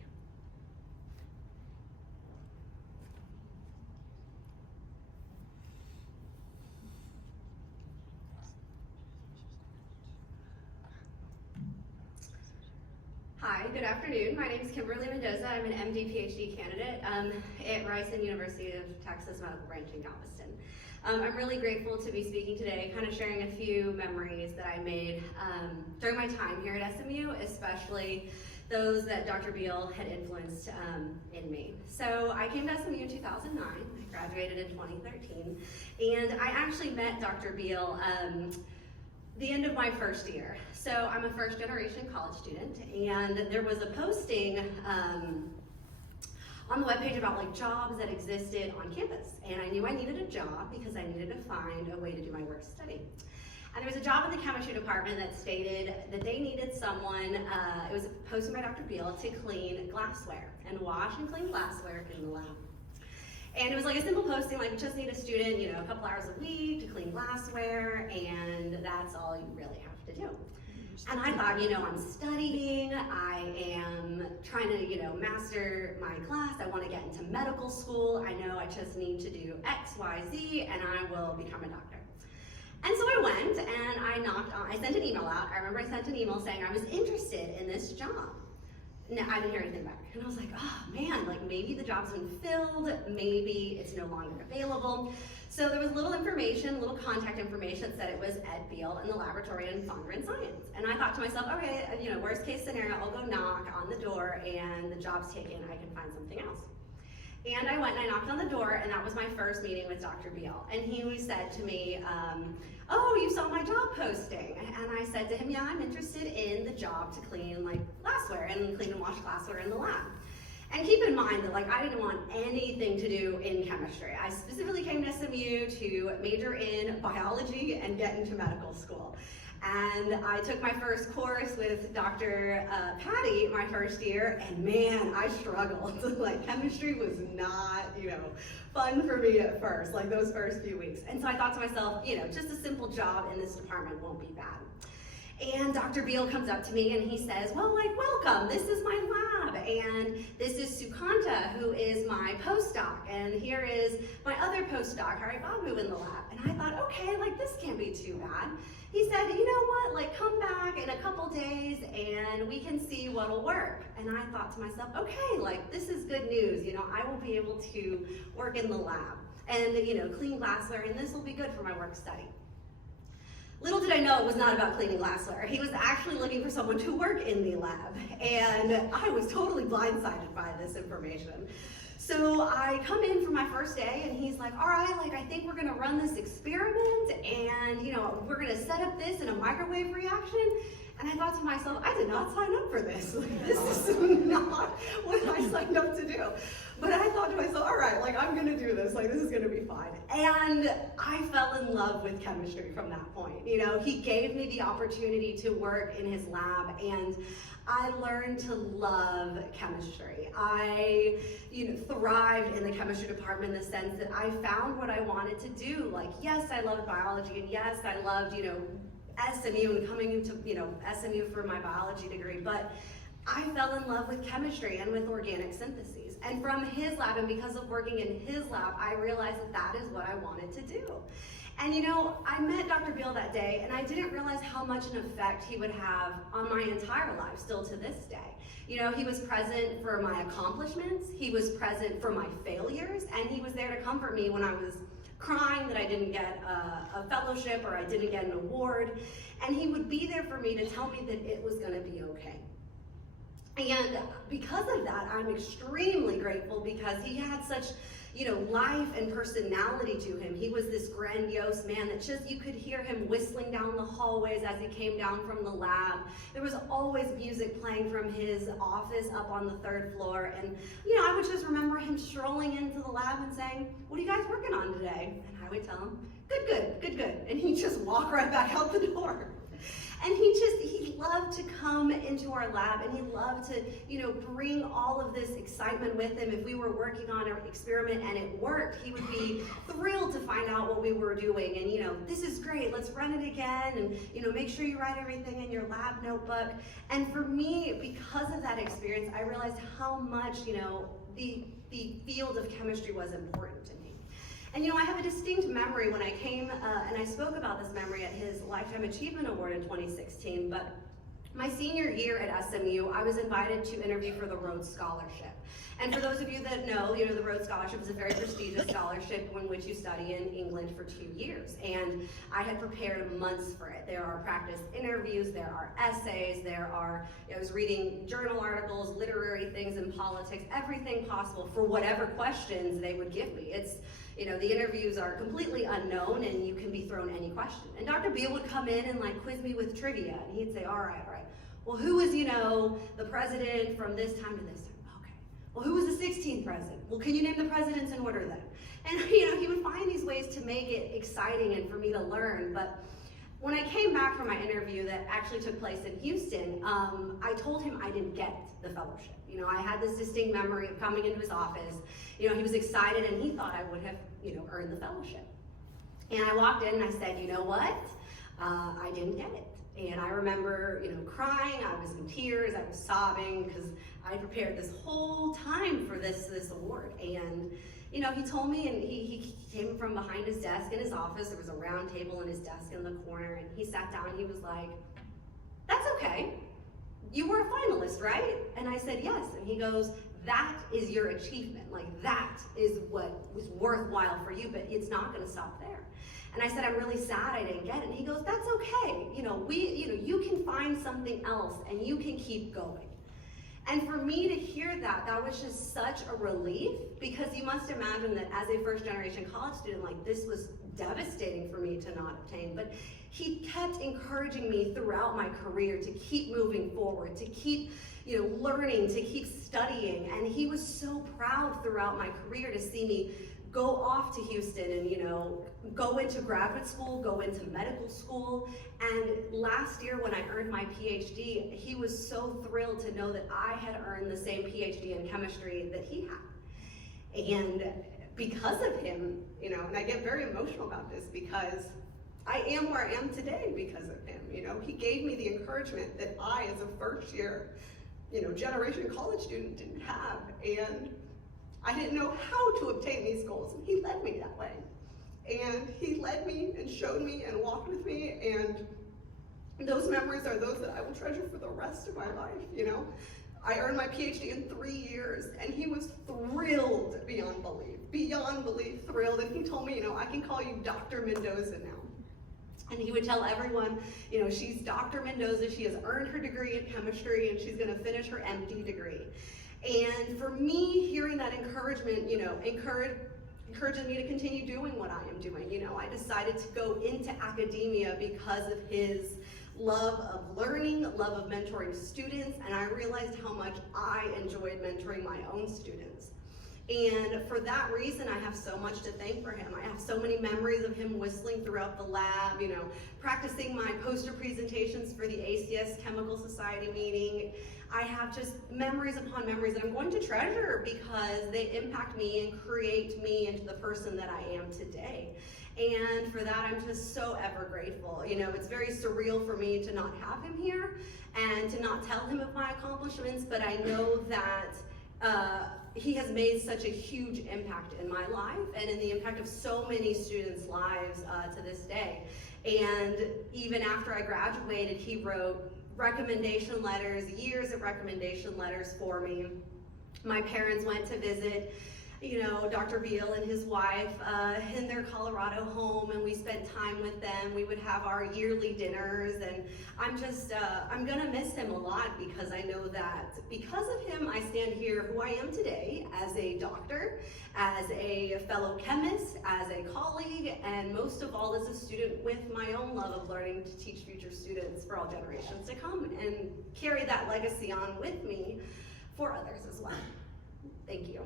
Hi, good afternoon. My name is Kimberley Mendoza. I'm an MD PhD candidate at Ryerson University of Texas Medical Branch in Galveston. I'm really grateful to be speaking today, kind of sharing a few memories that I made during my time here at SMU, especially those that Dr. Biehl had influenced in me. So I came to SMU in 2009, I graduated in 2013, and I actually met Dr. Biehl the end of my first year. So I'm a first generation college student, and there was a posting on the webpage about like jobs that existed on campus. And I knew I needed a job because I needed to find a way to do my work study. And there was a job in the chemistry department that stated that they needed someone, it was posted by Dr. Biehl, to clean glassware and wash and clean glassware in the lab. And it was like a simple posting, like, you just need a student, a couple hours a week to clean glassware, and that's all you really have to do. And I thought, I'm studying, I am trying to, master my class, I want to get into medical school, I know I just need to do X, Y, Z, and I will become a doctor. And so I went, and I sent an email out. I remember I sent an email saying I was interested in this job. No, I didn't hear anything back. And I was like, oh man, like maybe the job's been filled, maybe it's no longer available. So there was little contact information that said it was Ed Biehl in the laboratory in Fondren Science. And I thought to myself, okay, worst case scenario, I'll go knock on the door and the job's taken, I can find something else. And I went and I knocked on the door, and that was my first meeting with Dr. Biehl. And he said to me, oh, you saw my job posting. And I said to him, yeah, I'm interested in the job to clean glassware and clean and wash glassware in the lab. And keep in mind that I didn't want anything to do in chemistry. I specifically came to SMU to major in biology and get into medical school. And I took my first course with Dr. Patty my first year, and man, I struggled. Chemistry was not, fun for me at first, those first few weeks. And so I thought to myself, just a simple job in this department won't be bad. And Dr. Biehl comes up to me and he says, well, welcome, this is my lab, and this is Sukanta, who is my postdoc, and here is my other postdoc, Hari Babu, in the lab. And I thought, okay, this can't be too bad. He said, you know what, come back in a couple days and we can see what'll work. And I thought to myself, okay, this is good news, I will be able to work in the lab and, clean glassware, and this will be good for my work study. Little did I know it was not about cleaning glassware. He was actually looking for someone to work in the lab, and I was totally blindsided by this information. So I come in for my first day, and he's like, all right, I think we're gonna run this experiment, and we're gonna set up this in a microwave reaction. And I thought to myself, I did not sign up for this. This is not what I signed up to do. But I thought to myself, all right, I'm gonna do this, this is gonna be fine. And I fell in love with chemistry from that point. He gave me the opportunity to work in his lab, and I learned to love chemistry. I thrived in the chemistry department in the sense that I found what I wanted to do. Yes, I loved biology, and yes, I loved, SMU and coming into, SMU for my biology degree, but I fell in love with chemistry and with organic syntheses. And from his lab, and because of working in his lab, I realized that is what I wanted to do. And I met Dr. Biehl that day, and I didn't realize how much an effect he would have on my entire life, still to this day. He was present for my accomplishments, he was present for my failures, and he was there to comfort me when I was crying that I didn't get a fellowship or I didn't get an award. And he would be there for me to tell me that it was gonna be okay. And because of that, I'm extremely grateful because he had such, life and personality to him. He was this grandiose man that just, you could hear him whistling down the hallways as he came down from the lab. There was always music playing from his office up on the 3rd floor. And, I would just remember him strolling into the lab and saying, "What are you guys working on today?" And I would tell him, good. And he'd just walk right back out the door. And he loved to come into our lab, and he loved to, bring all of this excitement with him. If we were working on an experiment and it worked, he would be thrilled to find out what we were doing. And, this is great, let's run it again. And, make sure you write everything in your lab notebook. And for me, because of that experience, I realized how much, the field of chemistry was important to me. And I have a distinct memory when I came and I spoke about this memory at his Lifetime Achievement Award in 2016, but my senior year at SMU, I was invited to interview for the Rhodes Scholarship. And for those of you that know, the Rhodes Scholarship is a very prestigious scholarship in which you study in England for 2 years. And I had prepared months for it. There are practice interviews, there are essays, I was reading journal articles, literary things in politics, everything possible for whatever questions they would give me. The interviews are completely unknown and you can be thrown any question. And Dr. Biehl would come in and quiz me with trivia, and he'd say, all right. Well, who was, the president from this time to this time? Okay. Well, who was the 16th president? Well, can you name the presidents in order then? And, he would find these ways to make it exciting and for me to learn. But when I came back from my interview that actually took place in Houston, I told him I didn't get the fellowship. I had this distinct memory of coming into his office. He was excited and he thought I would have, earned the fellowship. And I walked in and I said, you know what? I didn't get it. And I remember, crying, I was in tears, I was sobbing because I prepared this whole time for this award. And, he told me, and he came from behind his desk in his office. There was a round table in his desk in the corner, and he sat down and he was like, "That's okay. You were a finalist, right?" And I said, "Yes." And he goes, "That is your achievement. That is what was worthwhile for you, but it's not gonna stop there." And I said, "I'm really sad I didn't get it." And he goes, "That's okay. You can find something else and you can keep going." And for me to hear that was just such a relief, because you must imagine that as a first-generation college student, this was devastating for me to not obtain. But he kept encouraging me throughout my career to keep moving forward, to keep learning, to keep studying. And he was so proud throughout my career to see me go off to Houston and, go into graduate school, go into medical school. And last year when I earned my PhD, he was so thrilled to know that I had earned the same PhD in chemistry that he had. And because of him, and I get very emotional about this because I am where I am today because of him. He gave me the encouragement that I, as a first year, generation college student, didn't have. And I didn't know how to obtain these goals, and he led me that way. And he led me and showed me and walked with me, and those memories are those that I will treasure for the rest of my life. I earned my PhD in 3 years, and he was thrilled beyond belief thrilled. And he told me, I can call you Dr. Mendoza now. And he would tell everyone, she's Dr. Mendoza, she has earned her degree in chemistry, and she's gonna finish her MD degree. And for me, hearing that encouragement, encouraging me to continue doing what I am doing. I decided to go into academia because of his love of learning, love of mentoring students, and I realized how much I enjoyed mentoring my own students. And for that reason, I have so much to thank for him. I have so many memories of him whistling throughout the lab, practicing my poster presentations for the ACS Chemical Society meeting. I have just memories upon memories that I'm going to treasure because they impact me and create me into the person that I am today. And for that, I'm just so ever grateful. It's very surreal for me to not have him here and to not tell him of my accomplishments, but I know that he has made such a huge impact in my life and in the impact of so many students' lives to this day. And even after I graduated, he wrote recommendation letters, years of recommendation letters for me. My parents went to visit, Dr. Biehl and his wife in their Colorado home, and we spent time with them. We would have our yearly dinners, and I'm gonna miss him a lot, because I know that because of him, I stand here who I am today as a doctor, as a fellow chemist, as a colleague, and most of all as a student with my own love of learning to teach future students for all generations to come, and carry that legacy on with me for others as well. Thank you.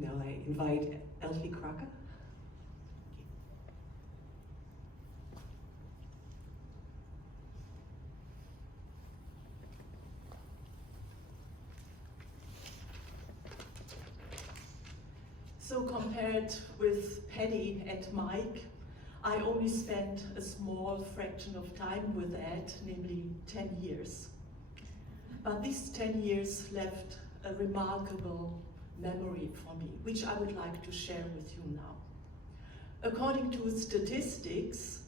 Now I invite Elfe Kraka. So compared with Paddy and Mike, I only spent a small fraction of time with Ed, namely 10 years. But these 10 years left a remarkable memory for me, which I would like to share with you now. According to statistics,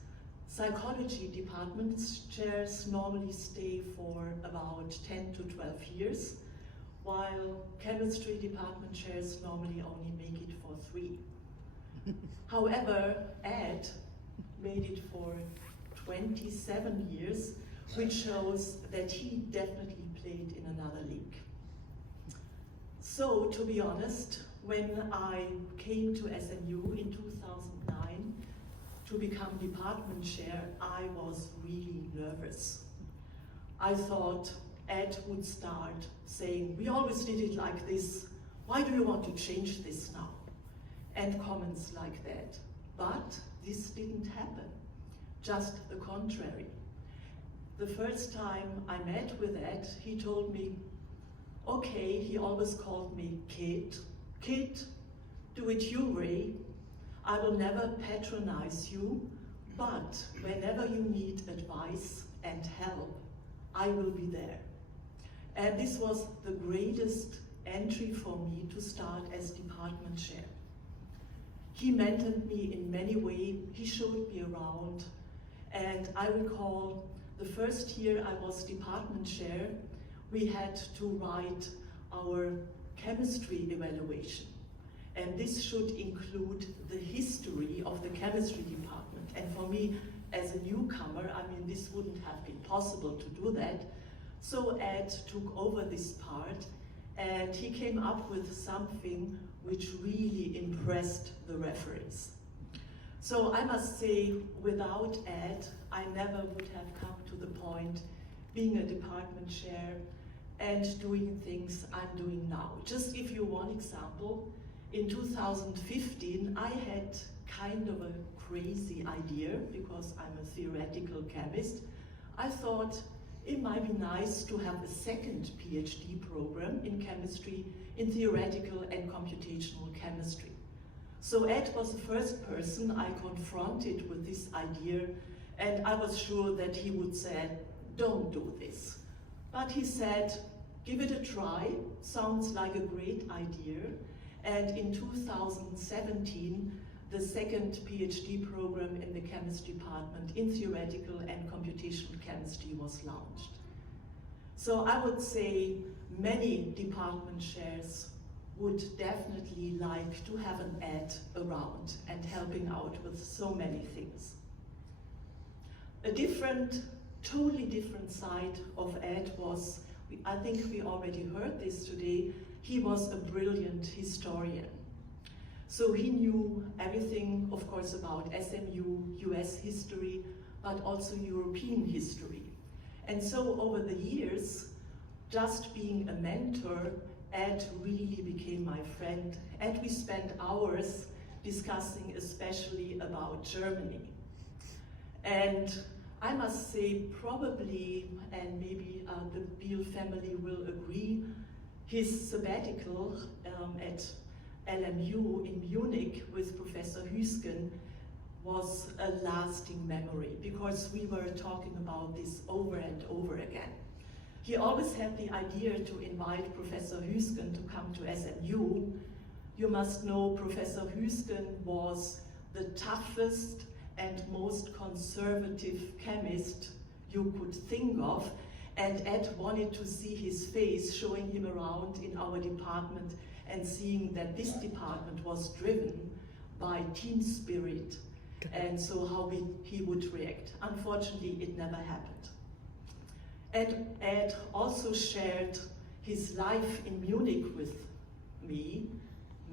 psychology department chairs normally stay for about 10 to 12 years, while chemistry department chairs normally only make it for 3. However, Ed made it for 27 years, which shows that he definitely played in another league. So, to be honest, when I came to SMU in 2009 to become department chair, I was really nervous. I thought Ed would start saying, "We always did it like this, why do you want to change this now?" And comments like that. But this didn't happen, just the contrary. The first time I met with Ed, he told me, okay, he always called me kid, do it your way. I will never patronize you, but whenever you need advice and help, I will be there. And this was the greatest entry for me to start as department chair. He mentored me in many ways, he showed me around, and I recall the first year I was department chair, we had to write our chemistry evaluation. And this should include the history of the chemistry department. And for me, as a newcomer, this wouldn't have been possible to do that. So Ed took over this part, and he came up with something which really impressed the referees. So I must say, without Ed, I never would have come to the point being a department chair and doing things I'm doing now. Just give you one example. In 2015, I had kind of a crazy idea, because I'm a theoretical chemist. I thought it might be nice to have a second PhD program in chemistry, in theoretical and computational chemistry. So Ed was the first person I confronted with this idea, and I was sure that he would say, don't do this. But he said, give it a try, sounds like a great idea. And in 2017, the second PhD program in the chemistry department in theoretical and computational chemistry was launched. So I would say many department chairs would definitely like to have an Ed around and helping out with so many things. A totally different side of Ed was, I think we already heard this today, he was a brilliant historian. So he knew everything, of course, about SMU, US history, but also European history. And so over the years, just being a mentor, Ed really became my friend, and we spent hours discussing especially about Germany. And I must say, probably, and maybe the Biehl family will agree, his sabbatical at LMU in Munich with Professor Hüsken was a lasting memory, because we were talking about this over and over again. He always had the idea to invite Professor Hüsken to come to SMU. You must know Professor Hüsken was the toughest and most conservative chemist you could think of. And Ed wanted to see his face, showing him around in our department and seeing that this department was driven by team spirit, and so how he would react. Unfortunately, it never happened. And Ed also shared his life in Munich with me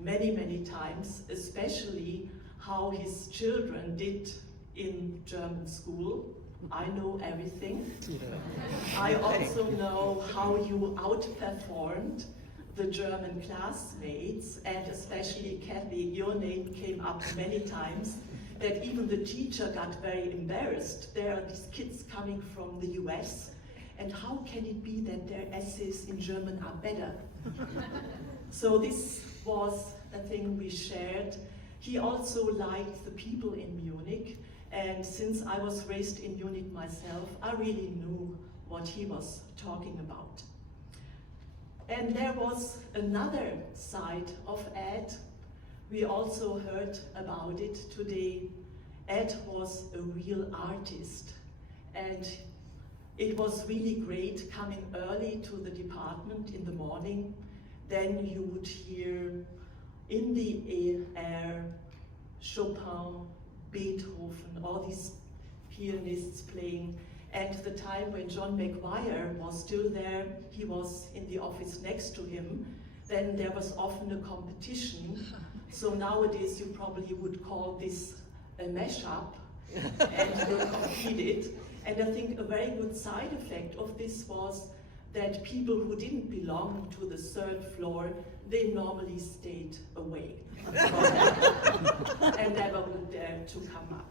many, many times, especially how his children did in German school. I know everything. I also know how you outperformed the German classmates, and especially Kathy, your name came up many times, that even the teacher got very embarrassed. There are these kids coming from the US, and how can it be that their essays in German are better? So this was a thing we shared. He also liked the people in Munich, and since I was raised in Munich myself, I really knew what he was talking about. And there was another side of Ed. We also heard about it today. Ed was a real artist, and it was really great coming early to the department in the morning. Then you would hear in the air Chopin, Beethoven, all these pianists playing. And the time when John McGuire was still there, he was in the office next to him, then there was often a competition. So nowadays you probably would call this a mashup, and they competed. And I think a very good side effect of this was that people who didn't belong to the third floor, they normally stayed away and never would dare to come up.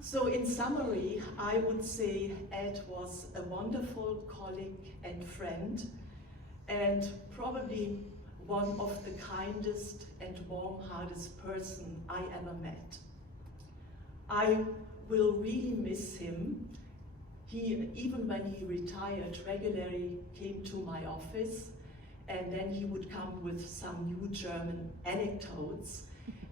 So in summary, I would say Ed was a wonderful colleague and friend, and probably one of the kindest and warm-hearted person I ever met. I will really miss him. He, even when he retired, regularly came to my office, and then he would come with some new German anecdotes.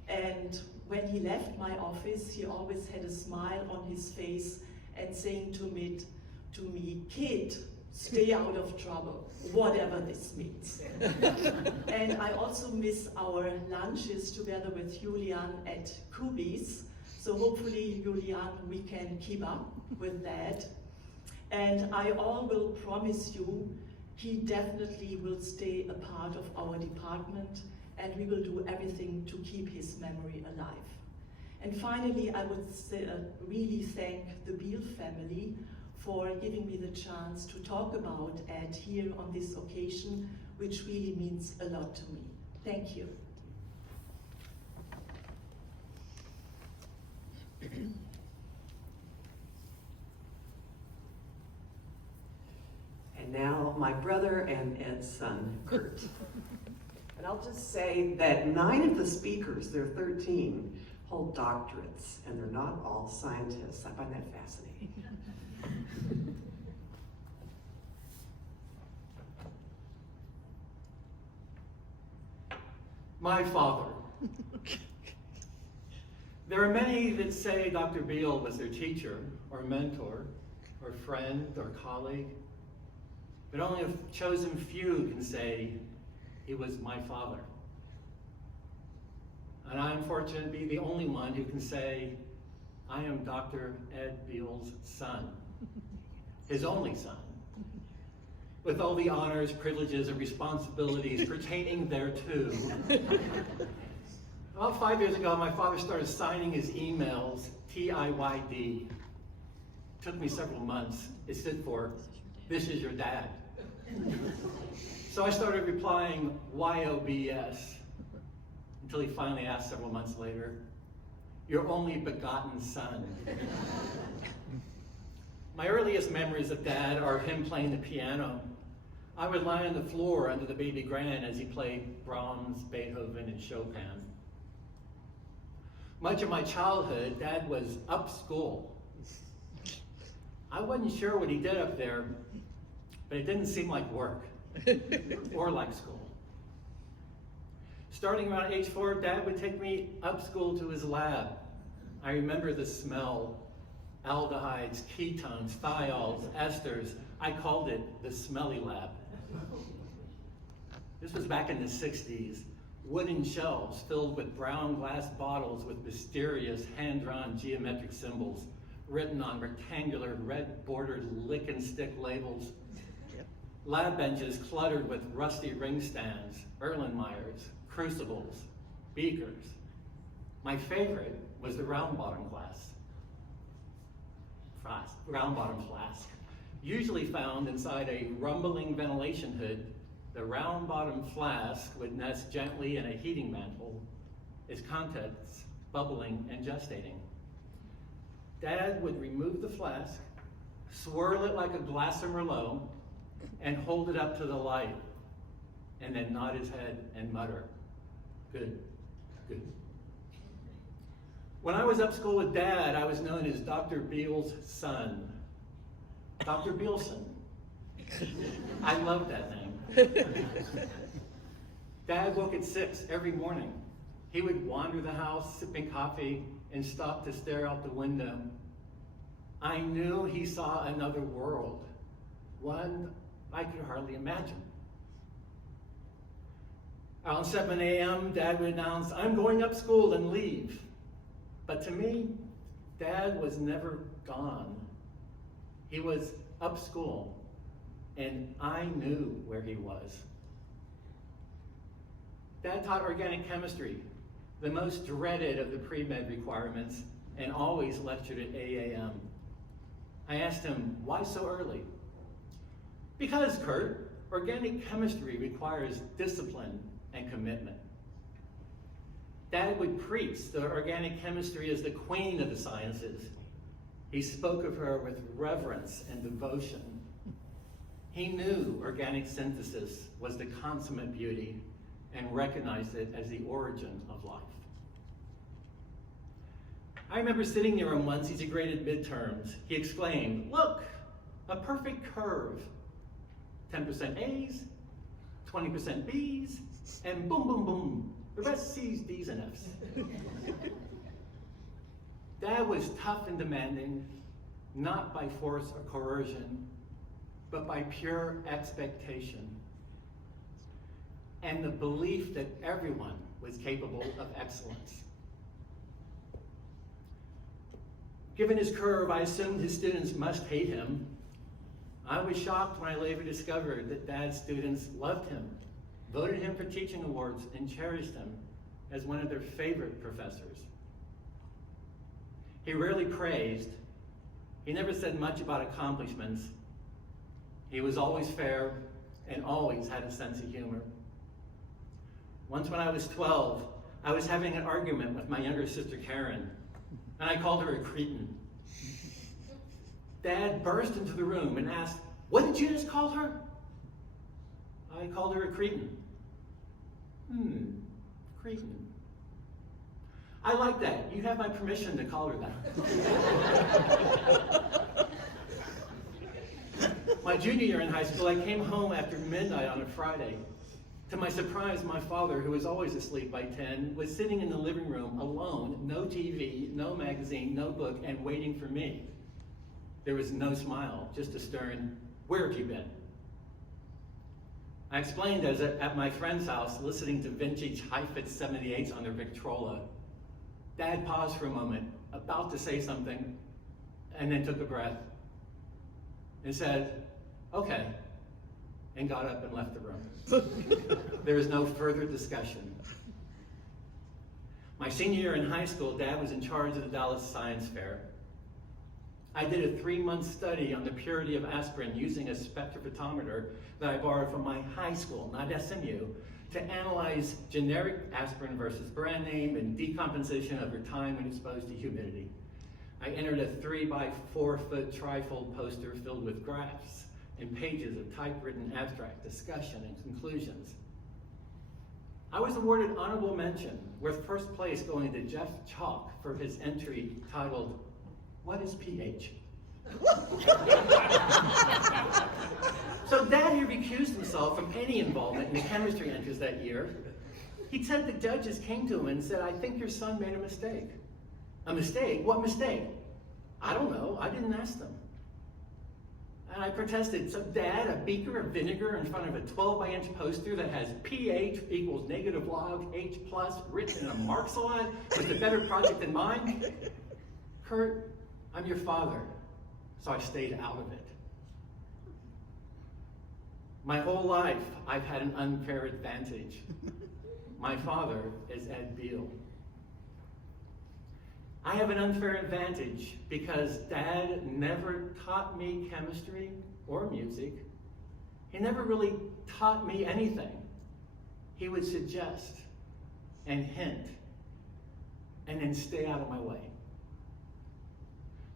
And when he left my office, he always had a smile on his face and saying to me, "Kid, stay out of trouble, whatever this means." And I also miss our lunches together with Julian at Kubi's. So hopefully, Julian, we can keep up with that. And I all will promise you, he definitely will stay a part of our department, and we will do everything to keep his memory alive. And finally, I would really thank the Biehl family for giving me the chance to talk about Ed here on this occasion, which really means a lot to me. Thank you. And now my brother and Ed's son, Kurt. And I'll just say that 9 of the speakers, there are 13, hold doctorates, and they're not all scientists. I find that fascinating. My father. There are many that say Dr. Biehl was their teacher, or mentor, or friend, or colleague, but only a chosen few can say he was my father. And I'm fortunate to be the only one who can say, I am Dr. Ed Biehl's son, his only son, with all the honors, privileges, and responsibilities pertaining thereto. About 5 years ago, my father started signing his emails TIYD. Took me several months. It stood for, "This is your dad." So I started replying YOBS, until he finally asked several months later, "Your only begotten son." My earliest memories of Dad are him playing the piano. I would lie on the floor under the baby grand as he played Brahms, Beethoven, and Chopin. Much of my childhood, Dad was up school. I wasn't sure what he did up there, but it didn't seem like work or like school. Starting around age 4, Dad would take me up school to his lab. I remember the smell aldehydes, ketones, thiols, esters. I called it the smelly lab. This was back in the 60s. Wooden shelves filled with brown glass bottles with mysterious hand-drawn geometric symbols written on rectangular red-bordered lick and stick labels. Lab benches cluttered with rusty ring stands, Erlenmeyers, crucibles, beakers. My favorite was the round bottom flask, usually found inside a rumbling ventilation hood. The round bottom flask would nest gently in a heating mantle, its contents bubbling and gestating. Dad would remove the flask, swirl it like a glass of Merlot, and hold it up to the light, and then nod his head and mutter, "Good, good." When I was up school with Dad, I was known as Dr. Biehl's son, Dr. Biehlson. I loved that name. Dad woke at 6 every morning. He would wander the house sipping coffee and stop to stare out the window. I knew he saw another world, one I could hardly imagine. Around 7 a.m., Dad would announce, "I'm going up school," and leave. But to me, Dad was never gone. He was up school, and I knew where he was. Dad taught organic chemistry, the most dreaded of the pre-med requirements, and always lectured at 8 a.m. I asked him, "Why so early?" "Because, Kurt, organic chemistry requires discipline and commitment." Dad would preach that organic chemistry is the queen of the sciences. He spoke of her with reverence and devotion. He knew organic synthesis was the consummate beauty and recognized it as the origin of life. I remember sitting near him once as he graded midterms. He exclaimed, "Look, a perfect curve. 10% A's, 20% B's, and boom, boom, boom. The rest C's, D's, and F's." Dad was tough and demanding, not by force or coercion, but by pure expectation and the belief that everyone was capable of excellence. Given his curve, I assumed his students must hate him. I was shocked when I later discovered that Dad's students loved him, voted him for teaching awards, and cherished him as one of their favorite professors. He rarely praised. He never said much about accomplishments. He was always fair and always had a sense of humor. Once when I was 12, I was having an argument with my younger sister Karen, and I called her a cretin. Dad burst into the room and asked, "What did you just call her?" I called her a cretin. Cretin. "I like that. You have my permission to call her that." My junior year in high school, I came home after midnight on a Friday. To my surprise, my father, who was always asleep by 10, was sitting in the living room alone, no TV, no magazine, no book, and waiting for me. There was no smile, just a stern, "Where have you been?" I explained I was at my friend's house listening to vintage high-fit 78s on their Victrola. Dad paused for a moment, about to say something, and then took a breath and said, "Okay," and got up and left the room. There was no further discussion. My senior year in high school, Dad was in charge of the Dallas Science Fair. I did a 3-month study on the purity of aspirin using a spectrophotometer that I borrowed from my high school, not SMU, to analyze generic aspirin versus brand name and decomposition over time when exposed to humidity. I entered a 3-by-4-foot trifold poster filled with graphs and pages of typewritten abstract discussion and conclusions. I was awarded honorable mention, with first place going to Jeff Chalk for his entry titled, "What is pH?" So Dad here recused himself from any involvement in the chemistry entries that year. He said the judges came to him and said, "I think your son made a mistake." "A mistake? What mistake?" I don't know, I didn't ask them. And I protested, so Dad, a beaker of vinegar in front of a 12-by-inch poster that has pH equals negative log H plus written in a Marxalite with a better project than mine? Kurt, I'm your father, so I stayed out of it. My whole life, I've had an unfair advantage. My father is Ed Biehl. I have an unfair advantage because Dad never taught me chemistry or music. He never really taught me anything. He would suggest and hint and then stay out of my way.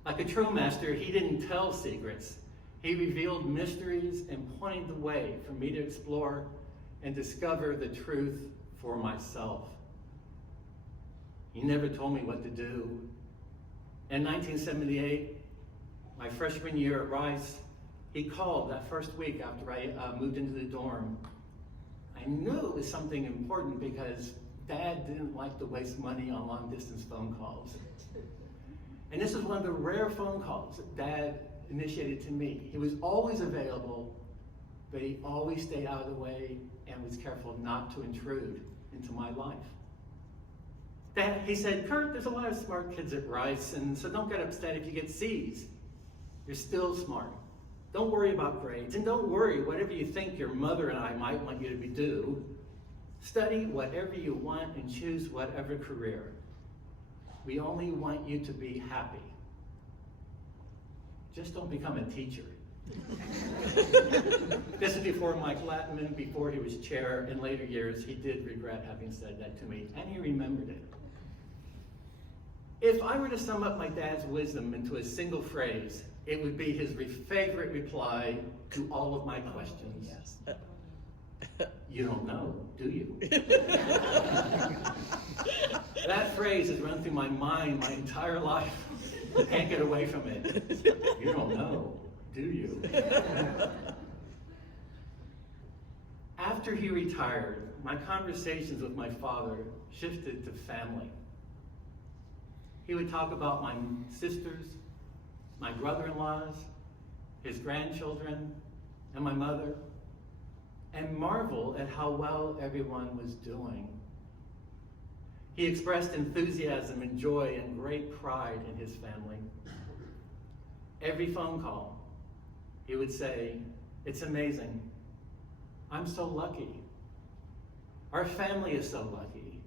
Like a true master, he didn't tell secrets. He revealed mysteries and pointed the way for me to explore and discover the truth for myself. He never told me what to do. In 1978, my freshman year at Rice, he called that first week after I moved into the dorm. I knew it was something important because Dad didn't like to waste money on long-distance phone calls. And this is one of the rare phone calls that Dad initiated to me. He was always available, but he always stayed out of the way and was careful not to intrude into my life. He said, Kurt, there's a lot of smart kids at Rice, and so don't get upset if you get C's. You're still smart. Don't worry about grades, and don't worry whatever you think your mother and I might want you to do. Study whatever you want and choose whatever career. We only want you to be happy. Just don't become a teacher. This is before Mike Lattman, before he was chair. In later years, he did regret having said that to me, and he remembered it. If I were to sum up my dad's wisdom into a single phrase, it would be his favorite reply to all of my questions. Yes. You don't know, do you? That phrase has run through my mind my entire life. I can't get away from it. You don't know, do you? After he retired, my conversations with my father shifted to family. He would talk about my sisters, my brother-in-laws, his grandchildren, and my mother, and marvel at how well everyone was doing. He expressed enthusiasm and joy and great pride in his family. Every phone call, he would say, "It's amazing. I'm so lucky. Our family is so lucky.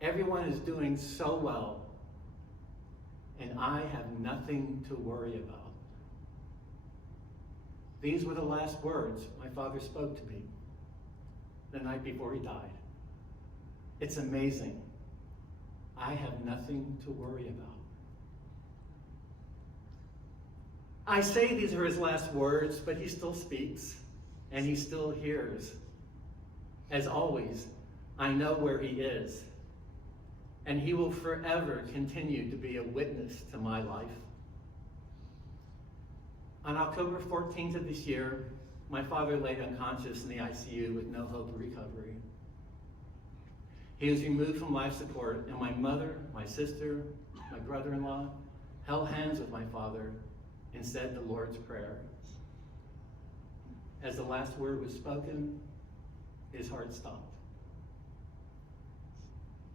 Everyone is doing so well, and I have nothing to worry about." These were the last words my father spoke to me the night before he died. It's amazing. I have nothing to worry about. I say these are his last words, but he still speaks, and he still hears. As always, I know where he is, and he will forever continue to be a witness to my life. On October 14th of this year, my father laid unconscious in the ICU with no hope of recovery. He was removed from life support, and my mother, my sister, my brother-in-law held hands with my father and said the Lord's Prayer. As the last word was spoken, his heart stopped.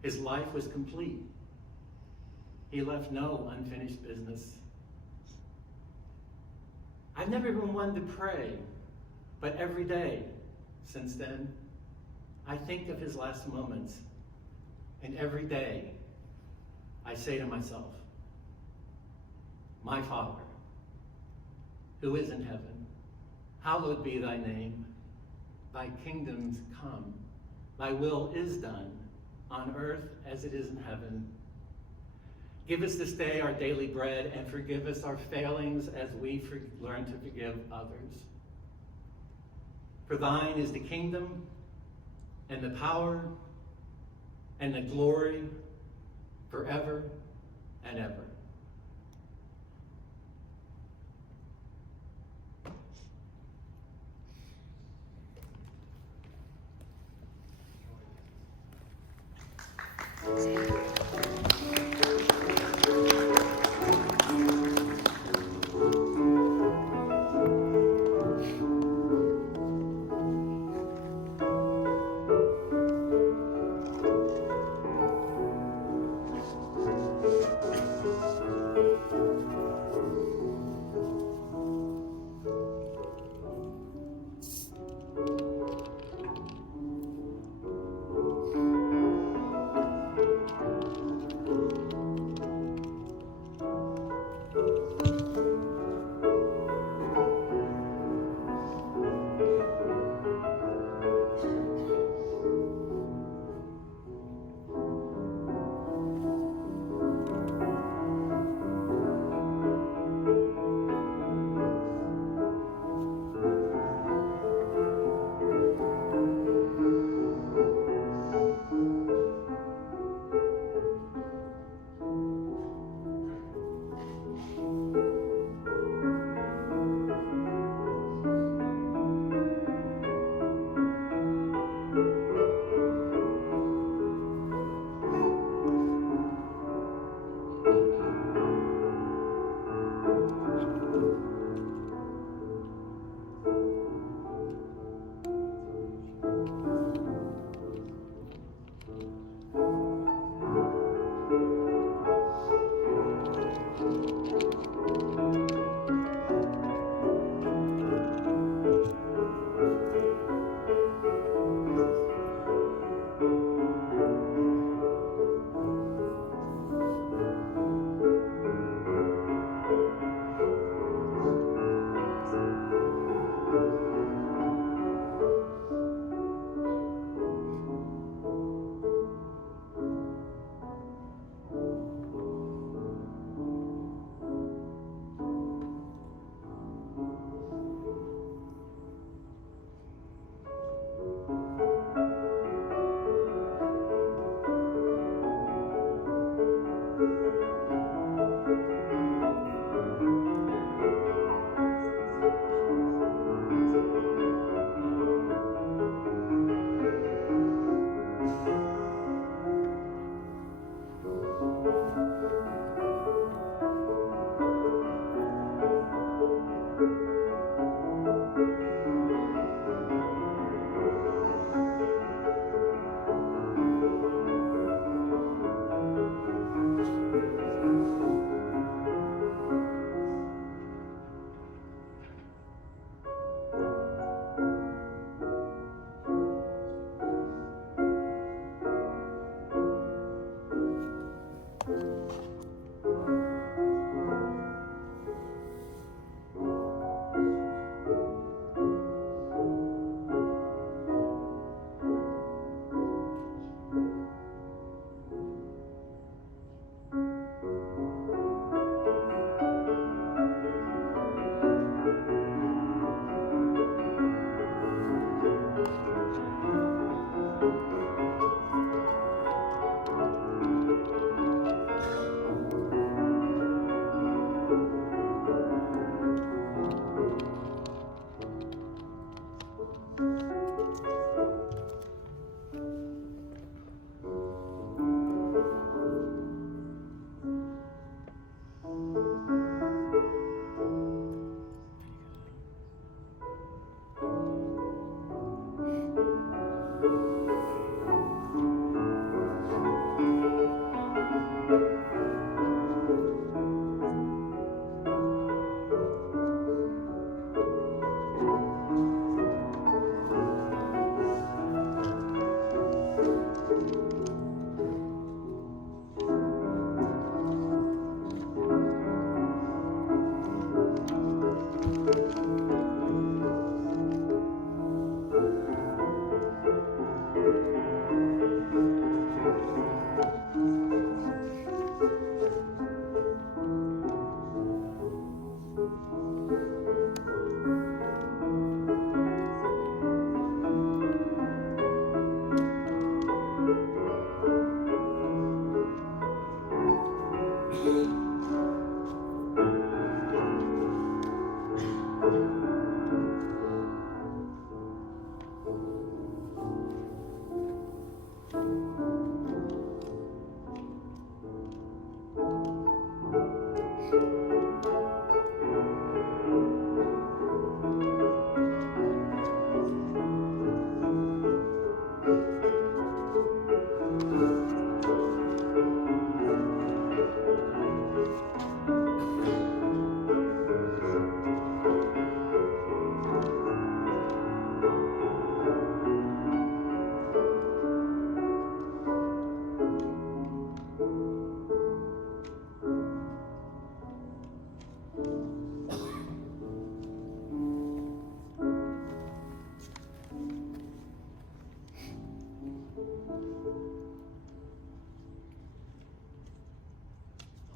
His life was complete. He left no unfinished business. I've never been one to pray, but every day since then, I think of his last moments, and every day I say to myself, "My Father, who is in heaven, hallowed be thy name. Thy kingdoms come. Thy will is done on earth as it is in heaven. Give us this day our daily bread, and forgive us our failings as we learn to forgive others. For thine is the kingdom, and the power, and the glory, forever and ever."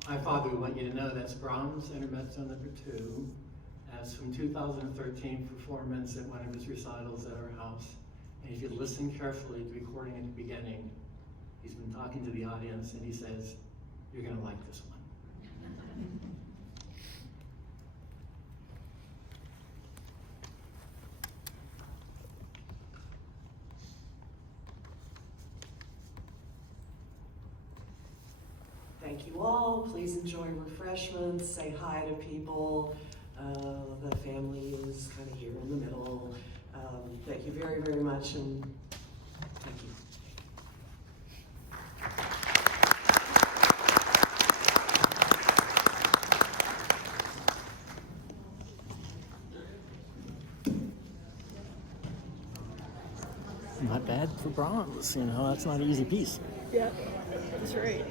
My father would want you to know that's Brahms Intermezzo No. 2. That's from 2013 performance at one of his recitals at our house. And if you listen carefully to the recording at the beginning, he's been talking to the audience and he says, "You're gonna like this one." Thank you all. Please enjoy refreshments. Say hi to people. The family is kind of here in the middle. Thank you very, very much, and thank you. Not bad for Brahms, you know, that's not an easy piece. Yeah, that's right.